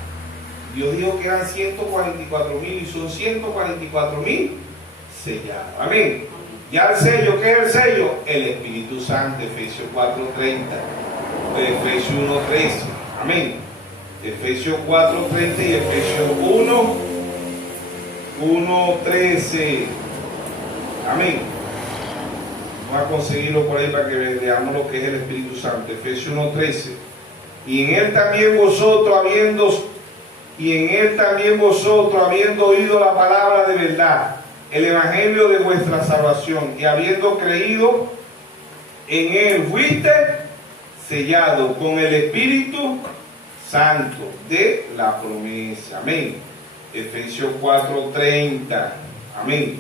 Dios dijo que eran 144,000 y son 144,000 sellados. Amén. Ya el sello, ¿qué es el sello? El Espíritu Santo, Efesios 4:30, Efesios 1:13. Amén. Efesios 4:30 y Efesios 1:13. Amén. Vamos a conseguirlo por ahí para que veamos lo que es el Espíritu Santo. Efesios 1:13. Y en él también vosotros habiendo oído la palabra de verdad, el evangelio de vuestra salvación, y habiendo creído en él, fuiste sellado con el Espíritu Santo de la promesa. Amén. Efesios 4:30. Amén.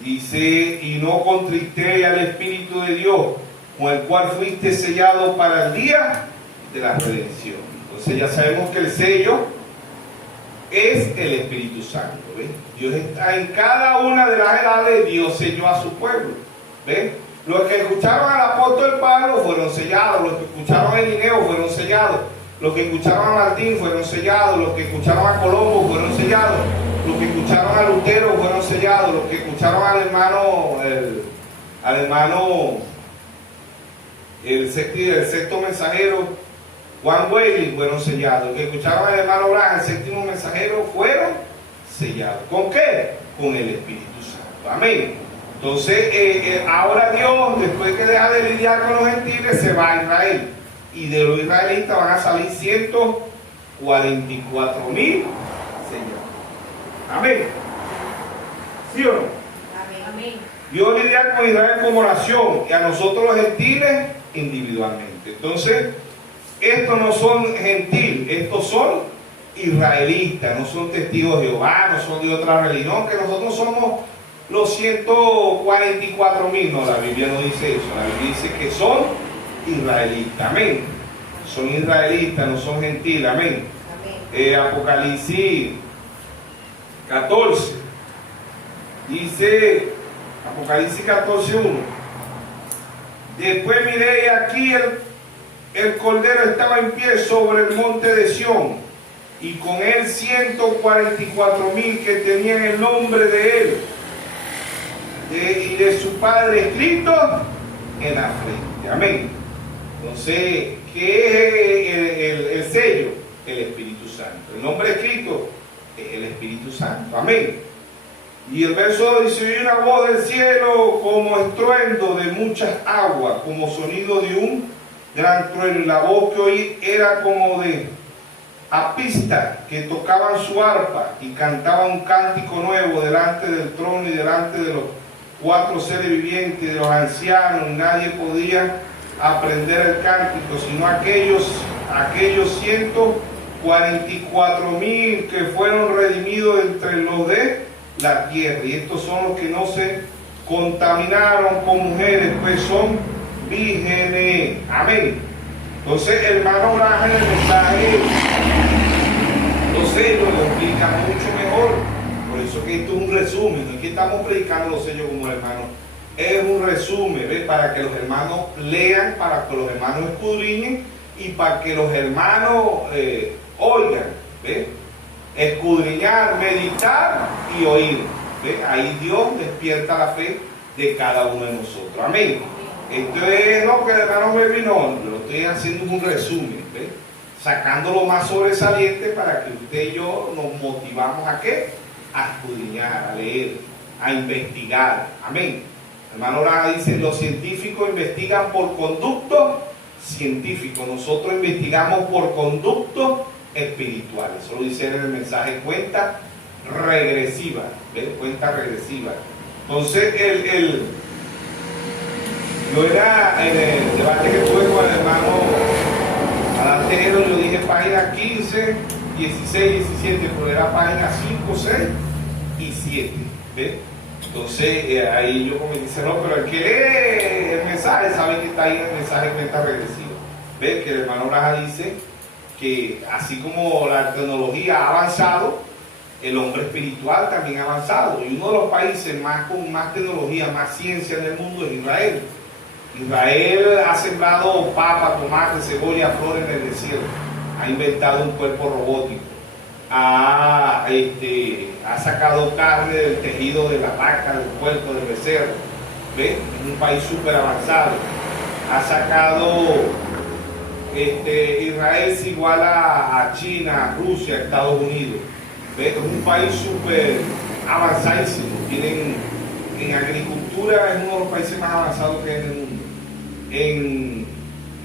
Dice, y no contristéis al Espíritu de Dios, con el cual fuiste sellado para el día de la redención. Entonces ya sabemos que el sello es el Espíritu Santo. ¿Ves? Dios está en cada una de las edades. Dios selló a su pueblo. ¿Ves? Los que escucharon al apóstol Pablo fueron sellados, los que escucharon a Irineo fueron sellados, los que escucharon a Martín fueron sellados, los que escucharon a Colombo fueron sellados, los que escucharon a Lutero fueron sellados, los que escucharon al hermano, el sexto mensajero Juan Wesley fueron sellados, los que escucharon al hermano Branham, el séptimo mensajero, fueron sellados. ¿Con qué? Con el Espíritu Santo. Amén. Entonces, ahora Dios, después que deja de lidiar con los gentiles, se va a Israel. Y de los israelitas van a salir 144,000 sellados. Amén. ¿Sí o no? Amén. Dios lidia con Israel como nación y a nosotros los gentiles individualmente. Entonces, estos no son gentiles, estos son israelitas, no son testigos de Jehová, no son de otra religión, que nosotros somos los 144,000. No, la Biblia no dice eso. La Biblia dice que son israelitas. Amén. Son israelitas, no son gentiles. Amén. Apocalipsis 14. Dice, Apocalipsis 14:1. Después miré y aquí el Cordero estaba en pie sobre el monte de Sión, y con él 144,000 que tenían el nombre de él y de su Padre escrito en la frente. Amén. Entonces, ¿qué es el sello? El Espíritu Santo. El nombre escrito es el Espíritu Santo. Amén. Y el verso dice, oí una voz del cielo como estruendo de muchas aguas, como sonido de un gran trueno, y la voz que oí era como de apistas que tocaban su arpa y cantaban un cántico nuevo delante del trono y delante de los 4 seres vivientes y de los ancianos, y nadie podía aprender el cántico sino aquellos 144,000 que fueron redimidos entre los de la tierra, y estos son los que no se contaminaron con mujeres, pues son vírgenes. Amén. Entonces, hermano Branham, el mensaje, los sellos lo explica mucho mejor. Por eso que esto es un resumen. No es que estamos predicando los sellos como hermanos, es un resumen, ¿ves? Para que los hermanos lean, para que los hermanos escudriñen y para que los hermanos oigan, ¿ves? Escudriñar, meditar y oír, ¿ves? Ahí Dios despierta la fe de cada uno de nosotros. Amén. Esto es no que el hermano me vino, lo estoy haciendo un resumen, ¿ves? Sacando lo más sobresaliente para que usted y yo nos motivamos a ¿qué? A escudriñar, a leer, a investigar. Amén. Hermano Branham dice, los científicos investigan por conducto científico, nosotros investigamos por conducto espiritual. Eso lo dice en el mensaje, cuenta regresiva. ¿Ves? Cuenta regresiva. Entonces, yo era en el debate que tuve con el hermano Adán Tejero, yo dije página 15, 16, 17, pero era página 5, 6 y 7. ¿Ves? Entonces, ahí yo comencé, no, pero el que lee el mensaje sabe que está ahí en el mensaje cuenta regresiva. ¿Ves? Que el hermano Branham dice que así como la tecnología ha avanzado, el hombre espiritual también ha avanzado. Y uno de los países más con más tecnología, más ciencia en el mundo es Israel. Israel ha sembrado papa, tomate, cebolla, flores en el desierto. Ha inventado un cuerpo robótico. Ha sacado carne del tejido de la vaca, del puerco, del becerro. ¿Ves? Es un país súper avanzado. Ha sacado, Israel es igual a China, Rusia, Estados Unidos. ¿Ves? Es un país súper avanzadísimo. Tienen, en agricultura es uno de los países más avanzados que hay en el mundo.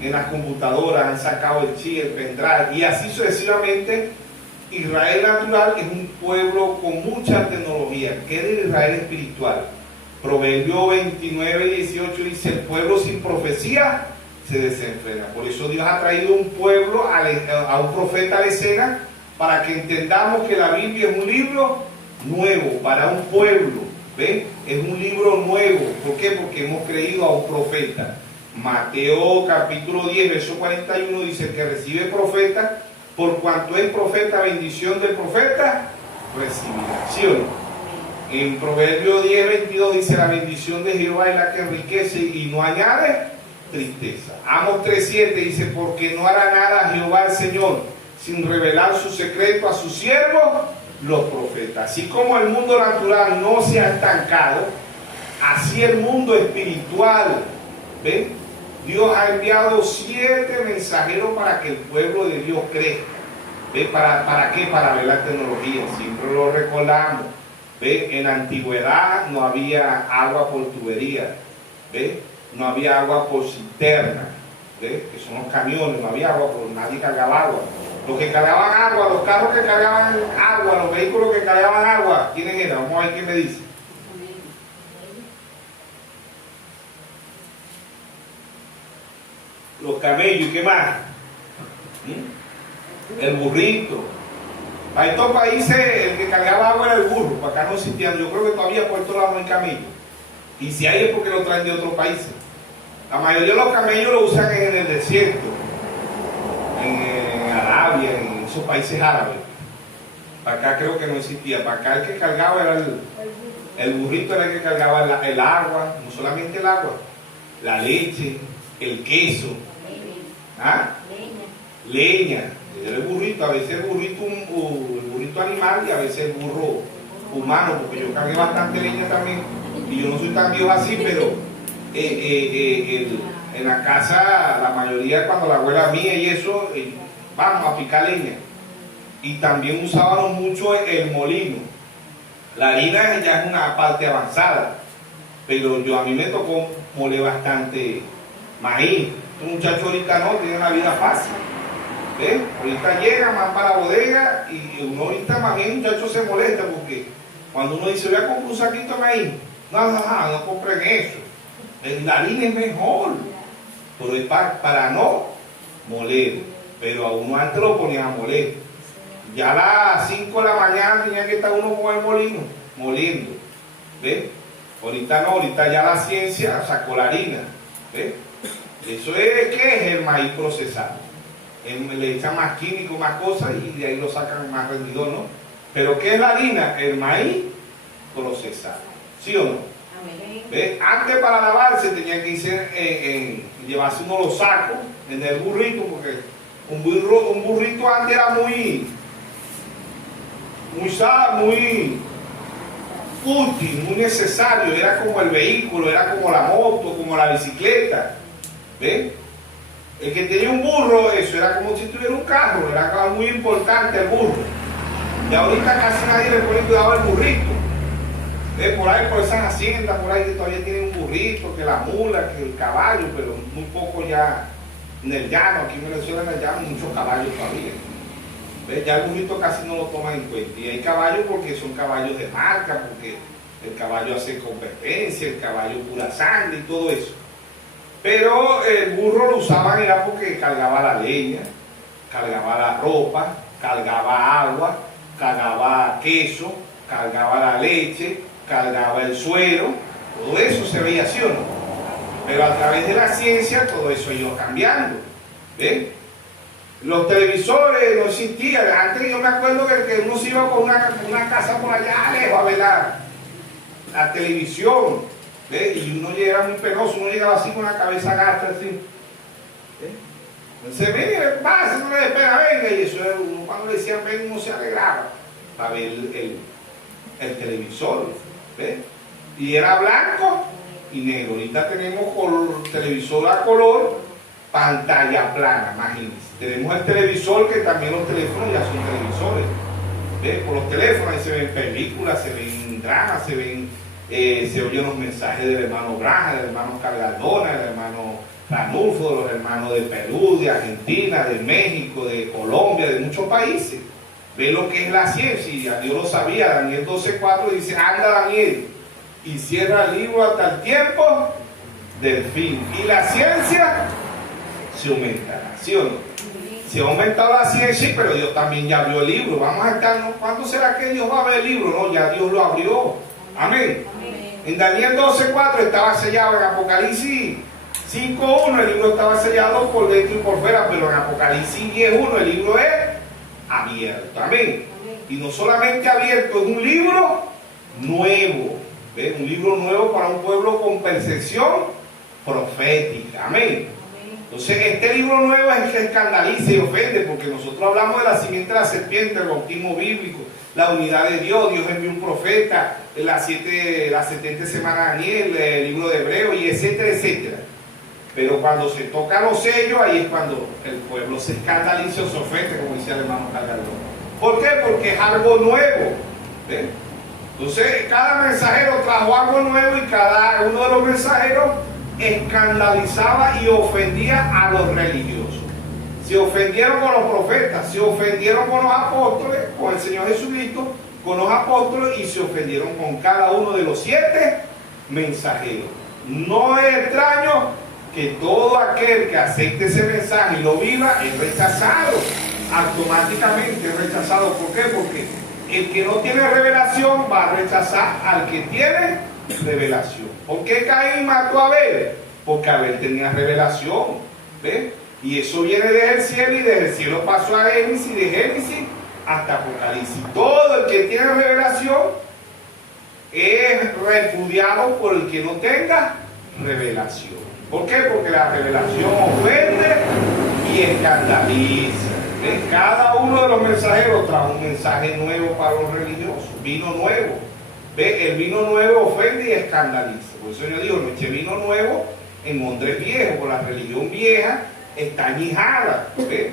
En las computadoras han sacado el chip, el pendrive, y así sucesivamente. Israel natural es un pueblo con mucha tecnología, que es el Israel espiritual. Proverbio 29:18 dice: el pueblo sin profecía se desenfrena. Por eso Dios ha traído un pueblo, a un profeta a la escena, para que entendamos que la Biblia es un libro nuevo para un pueblo. ¿Ven? Es un libro nuevo. ¿Por qué? Porque hemos creído a un profeta. Mateo capítulo 10, verso 41 dice: que recibe profeta, por cuanto es profeta, bendición del profeta recibirá. ¿Sí o no? En Proverbio 10:22 dice: la bendición de Jehová es la que enriquece y no añade tristeza. Amos 3:7 dice: porque no hará nada Jehová el Señor sin revelar su secreto a sus siervos los profetas. Así como el mundo natural no se ha estancado, así el mundo espiritual, ¿ven? Dios ha enviado 7 mensajeros para que el pueblo de Dios crezca. ¿Ve? ¿Para qué? Para ver la tecnología. Siempre lo recordamos. ¿Ve? En la antigüedad no había agua por tubería. ¿Ve? No había agua por cisterna. ¿Ve? Que son los camiones. No había agua por nadie cargaba agua. Los que cargaban agua, los carros que cargaban agua, los vehículos que cargaban agua, ¿quiénes eran? Vamos a ver quién me dice. Los camellos, ¿y qué más? El burrito. Para estos países el que cargaba agua era el burro, para acá no existían. Yo creo que todavía por todos lados no hay camello. Y si hay es porque lo traen de otros países. La mayoría de los camellos lo usan en el desierto, en Arabia, en esos países árabes. Para acá creo que no existía. Para acá el que cargaba era el burrito, era el que cargaba el agua, no solamente el agua, la leche, el queso. ¿Ah? Leña. El burrito, a veces el burrito animal y a veces el burro humano, porque yo cargué bastante leña también, y yo no soy tan viejo así, pero en la casa, la mayoría, cuando la abuela mía y eso, vamos a picar leña. Y también usábamos mucho el molino. La harina ya es una parte avanzada, pero a mí me tocó moler bastante maíz. Un muchacho ahorita no, tiene una vida fácil. ¿Ves? Ahorita llega más para la bodega y uno ahorita más bien, muchacho, se molesta porque cuando uno dice: voy a comprar un saquito de maíz, no compren eso. La harina es mejor, pero es para no moler. Pero a uno antes lo ponían a moler. Ya a las 5 de la mañana tenía que estar uno con el molino, moliendo. ¿Ves? Ahorita no, ahorita ya la ciencia sacó la harina. ¿Ves? Eso es, ¿qué es el maíz procesado? Le echan más químicos, más cosas y de ahí lo sacan más rendidor, ¿no? Pero ¿qué es la harina? El maíz procesado. ¿Sí o no? ¿Ves? Antes para lavarse tenía que irse, llevarse uno los sacos en el burrito, porque un burrito antes era muy útil, muy necesario. Era como el vehículo, era como la moto, como la bicicleta. ¿Ves? El que tenía un burro, eso era como si tuviera un carro, era algo muy importante el burro. Y ahorita casi nadie le pone cuidado al burrito. ¿Ves? Por ahí, por esas haciendas, por ahí que todavía tienen un burrito, que la mula, que el caballo, pero muy poco ya en el llano. Aquí en Venezuela en el llano muchos caballos todavía. ¿Ves? Ya el burrito casi no lo toman en cuenta. Y hay caballos porque son caballos de marca, porque el caballo hace competencia, el caballo pura sangre y todo eso. Pero el burro lo usaban era porque cargaba la leña, cargaba la ropa, cargaba agua, cargaba queso, cargaba la leche, cargaba el suero. Todo eso se veía así o no. Pero a través de la ciencia todo eso ha ido cambiando. ¿Ves? Los televisores no existían. Antes yo me acuerdo que uno se iba con una casa por allá lejos a ver la televisión, ¿ves? Y uno llegaba muy penoso, uno llegaba así con la cabeza gasta, así. Entonces, venga, pase, no le espera, venga. Y eso era uno, cuando le decían venga, uno se alegraba para ver el televisor, ¿ves? Y era blanco y negro. Ahorita tenemos televisor a color, pantalla plana, imagínense. Tenemos el televisor, que también los teléfonos ya son televisores. ¿Ves? Por los teléfonos ahí se ven películas, se ven dramas, se oyen los mensajes del hermano Braja, del hermano Cargadona, del hermano Ranulfo, de los hermanos de Perú, de Argentina, de México, de Colombia, de muchos países. Ve lo que es la ciencia, Dios lo sabía. Daniel 12:4 dice, anda Daniel y cierra el libro hasta el tiempo del fin. Y la ciencia se aumentará, ¿sí o no? Se ha aumentado la ciencia, pero Dios también ya abrió el libro. Vamos a estar, ¿no? ¿Cuándo será que Dios va a abrir el libro? No, ya Dios lo abrió. Amén. En Daniel 12:4 estaba sellado. En Apocalipsis 5:1 el libro estaba sellado por dentro y por fuera, pero en Apocalipsis 10:1 el libro es abierto. Amén. Y no solamente abierto, es un libro nuevo. ¿Ves? Un libro nuevo para un pueblo con percepción profética. Amén. Entonces, este libro nuevo es el que escandaliza y ofende, porque nosotros hablamos de la simiente de la serpiente, el bautismo bíblico, la unidad de Dios. Dios envió un profeta, la 70 semana de Daniel, el libro de Hebreo, y etcétera, etcétera. Pero cuando se tocan los sellos, ahí es cuando el pueblo se escandaliza o se ofende, como decía el hermano Cargador. ¿Por qué? Porque es algo nuevo. ¿Ves? Entonces, cada mensajero trajo algo nuevo, y cada uno de los mensajeros escandalizaba y ofendía a los religiosos. Se ofendieron con los profetas, se ofendieron con los apóstoles, con el Señor Jesucristo, con los apóstoles, y se ofendieron con cada uno de los 7 mensajeros. No es extraño que todo aquel que acepte ese mensaje y lo viva es rechazado, automáticamente es rechazado. ¿Por qué? Porque el que no tiene revelación va a rechazar al que tiene revelación. ¿Por qué Caín mató a Abel? Porque Abel tenía revelación. ¿Ves? Y eso viene desde el cielo, y desde el cielo pasó a Génesis, de Génesis hasta Apocalipsis. Todo el que tiene revelación es repudiado por el que no tenga revelación. ¿Por qué? Porque la revelación ofende y escandaliza. ¿Ves? Cada uno de los mensajeros trajo un mensaje nuevo para los religiosos, vino nuevo. ¿Ves? El vino nuevo ofende y escandaliza. Por eso Señor dijo, no eche vino nuevo en odres viejos, porque la religión vieja está añejada. ¿Ves?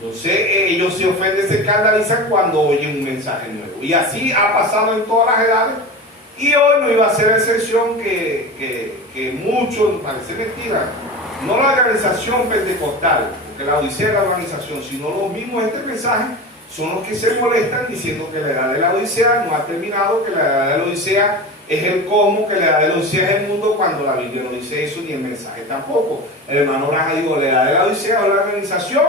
Entonces ellos se ofenden, se escandalizan cuando oyen un mensaje nuevo. Y así ha pasado en todas las edades. Y hoy no iba a ser excepción, que muchos, parece mentira, no la organización pentecostal, porque la Odisea es la organización, sino los mismos este mensaje son los que se molestan diciendo que la edad de la Odisea no ha terminado, que la edad de la Odisea es el cosmos, que la edad de la Odisea es el mundo, cuando la Biblia no dice eso, ni el mensaje tampoco. El hermano Braja dijo, la edad de la Odisea es la organización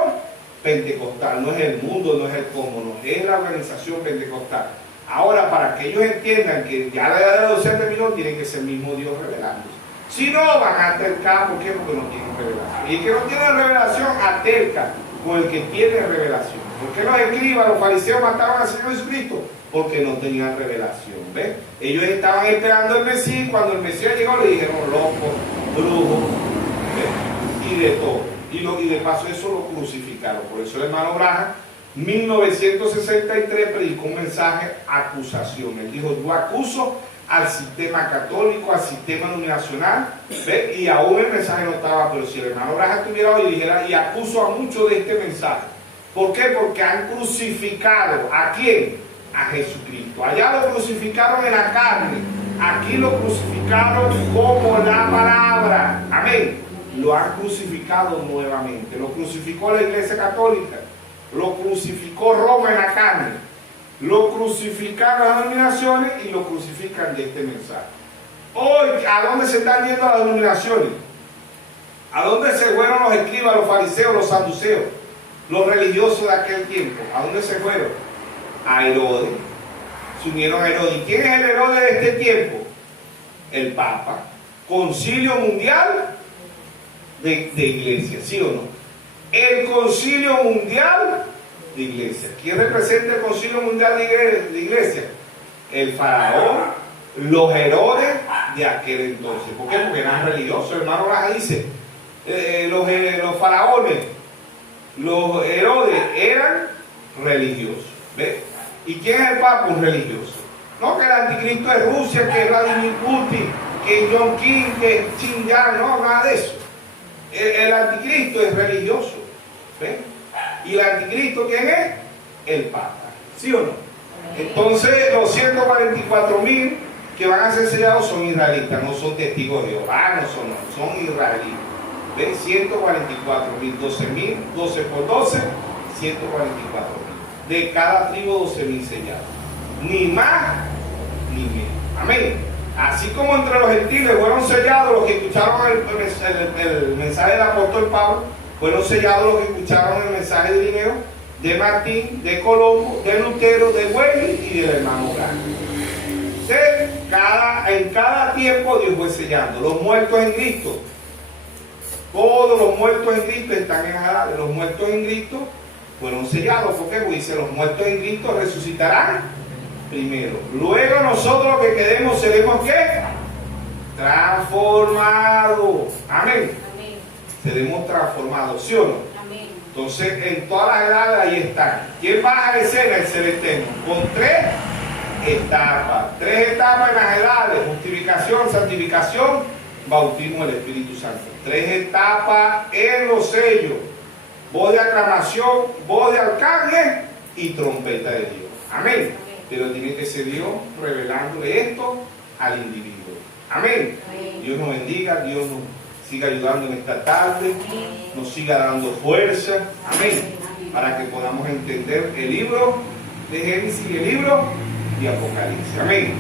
pentecostal, no es el mundo, no es el cosmos, no, es la organización pentecostal. Ahora, para que ellos entiendan que ya la edad de la Odisea terminó, tiene que ser el mismo Dios revelándose. Si no, van a atercar. ¿Por qué? Porque no tienen revelación. Y el que no tiene revelación, aterca con el que tiene revelación. ¿Por qué los escribas, los fariseos mataron al Señor Jesucristo? Porque no tenían revelación. ¿Ves? Ellos estaban esperando el Mesías, y cuando el Mesías llegó le dijeron loco, brujo, ¿ves? Y de todo. Y de paso eso lo crucificaron. Por eso el hermano Braja, 1963, predicó un mensaje acusación. Él dijo, yo acuso al sistema católico, al sistema denominacional, ¿ves? Y aún el mensaje no estaba, pero si el hermano Braja estuviera hoy, dijera, y acuso a muchos de este mensaje. ¿Por qué? Porque han crucificado, ¿a quién? A Jesucristo. Allá lo crucificaron en la carne, aquí lo crucificaron como la palabra. Amén. Lo han crucificado nuevamente. Lo crucificó la Iglesia Católica, lo crucificó Roma en la carne, lo crucificaron las denominaciones y lo crucifican de este mensaje. Hoy, ¿a dónde se están yendo las denominaciones? ¿A dónde se fueron los escribas, los fariseos, los saduceos, los religiosos de aquel tiempo? ¿A dónde se fueron? A Herodes. Se unieron a Herodes. ¿Y quién es el Herodes de este tiempo? El Papa. Concilio Mundial de iglesia, ¿sí o no? el Concilio Mundial de Iglesia. ¿Quién representa el Concilio Mundial de Iglesia? El faraón, los Herodes de aquel entonces. ¿Por qué? Porque eran religiosos. El hermano Raja dice, los faraones, los Herodes eran religiosos. ¿Ves? ¿Y quién es el Papa? Un religioso. No que el anticristo es Rusia, que es Vladimir Putin, que es John King, que es Xi Jinping, no, nada de eso. El anticristo es religioso. ¿Ves? ¿Y el anticristo quién es? El Papa. ¿Sí o no? Entonces los 144.000 que van a ser sellados son israelitas, no son testigos de Jehová, son israelitas. ¿Ves? 144.000, 12.000, 12 por 12, 144.000. De cada tribu 12.000 sellados. Ni más ni menos. Amén. Así como entre los gentiles fueron sellados los que escucharon el mensaje del apóstol Pablo, fueron sellados los que escucharon el mensaje de Irineo, de Martín, de Colombo, de Lutero, de Wesley y del hermano Branham. En cada tiempo Dios fue sellando. Los muertos en Cristo, todos los muertos en Cristo están en Adán. Los muertos en Cristo fueron sellados. ¿Por qué? Porque dice, los muertos en Cristo resucitarán primero. Luego nosotros que quedemos seremos ¿qué? Transformados. Amén. Amén. Seremos transformados, ¿sí o no? Amén. Entonces, en todas las edades ahí están. ¿Quién baja a la escena? El ser eterno. Con 3 etapas. 3 etapas en las edades: justificación, santificación, bautismo del Espíritu Santo. 3 etapas en los sellos: voz de aclamación, voz de arcángel y trompeta de Dios. Amén. Pero tiene que ser Dios revelándole esto al individuo. Amén. Amén. Dios nos bendiga, Dios nos siga ayudando en esta tarde, nos siga dando fuerza. Amén. Para que podamos entender el libro de Génesis y el libro de Apocalipsis. Amén.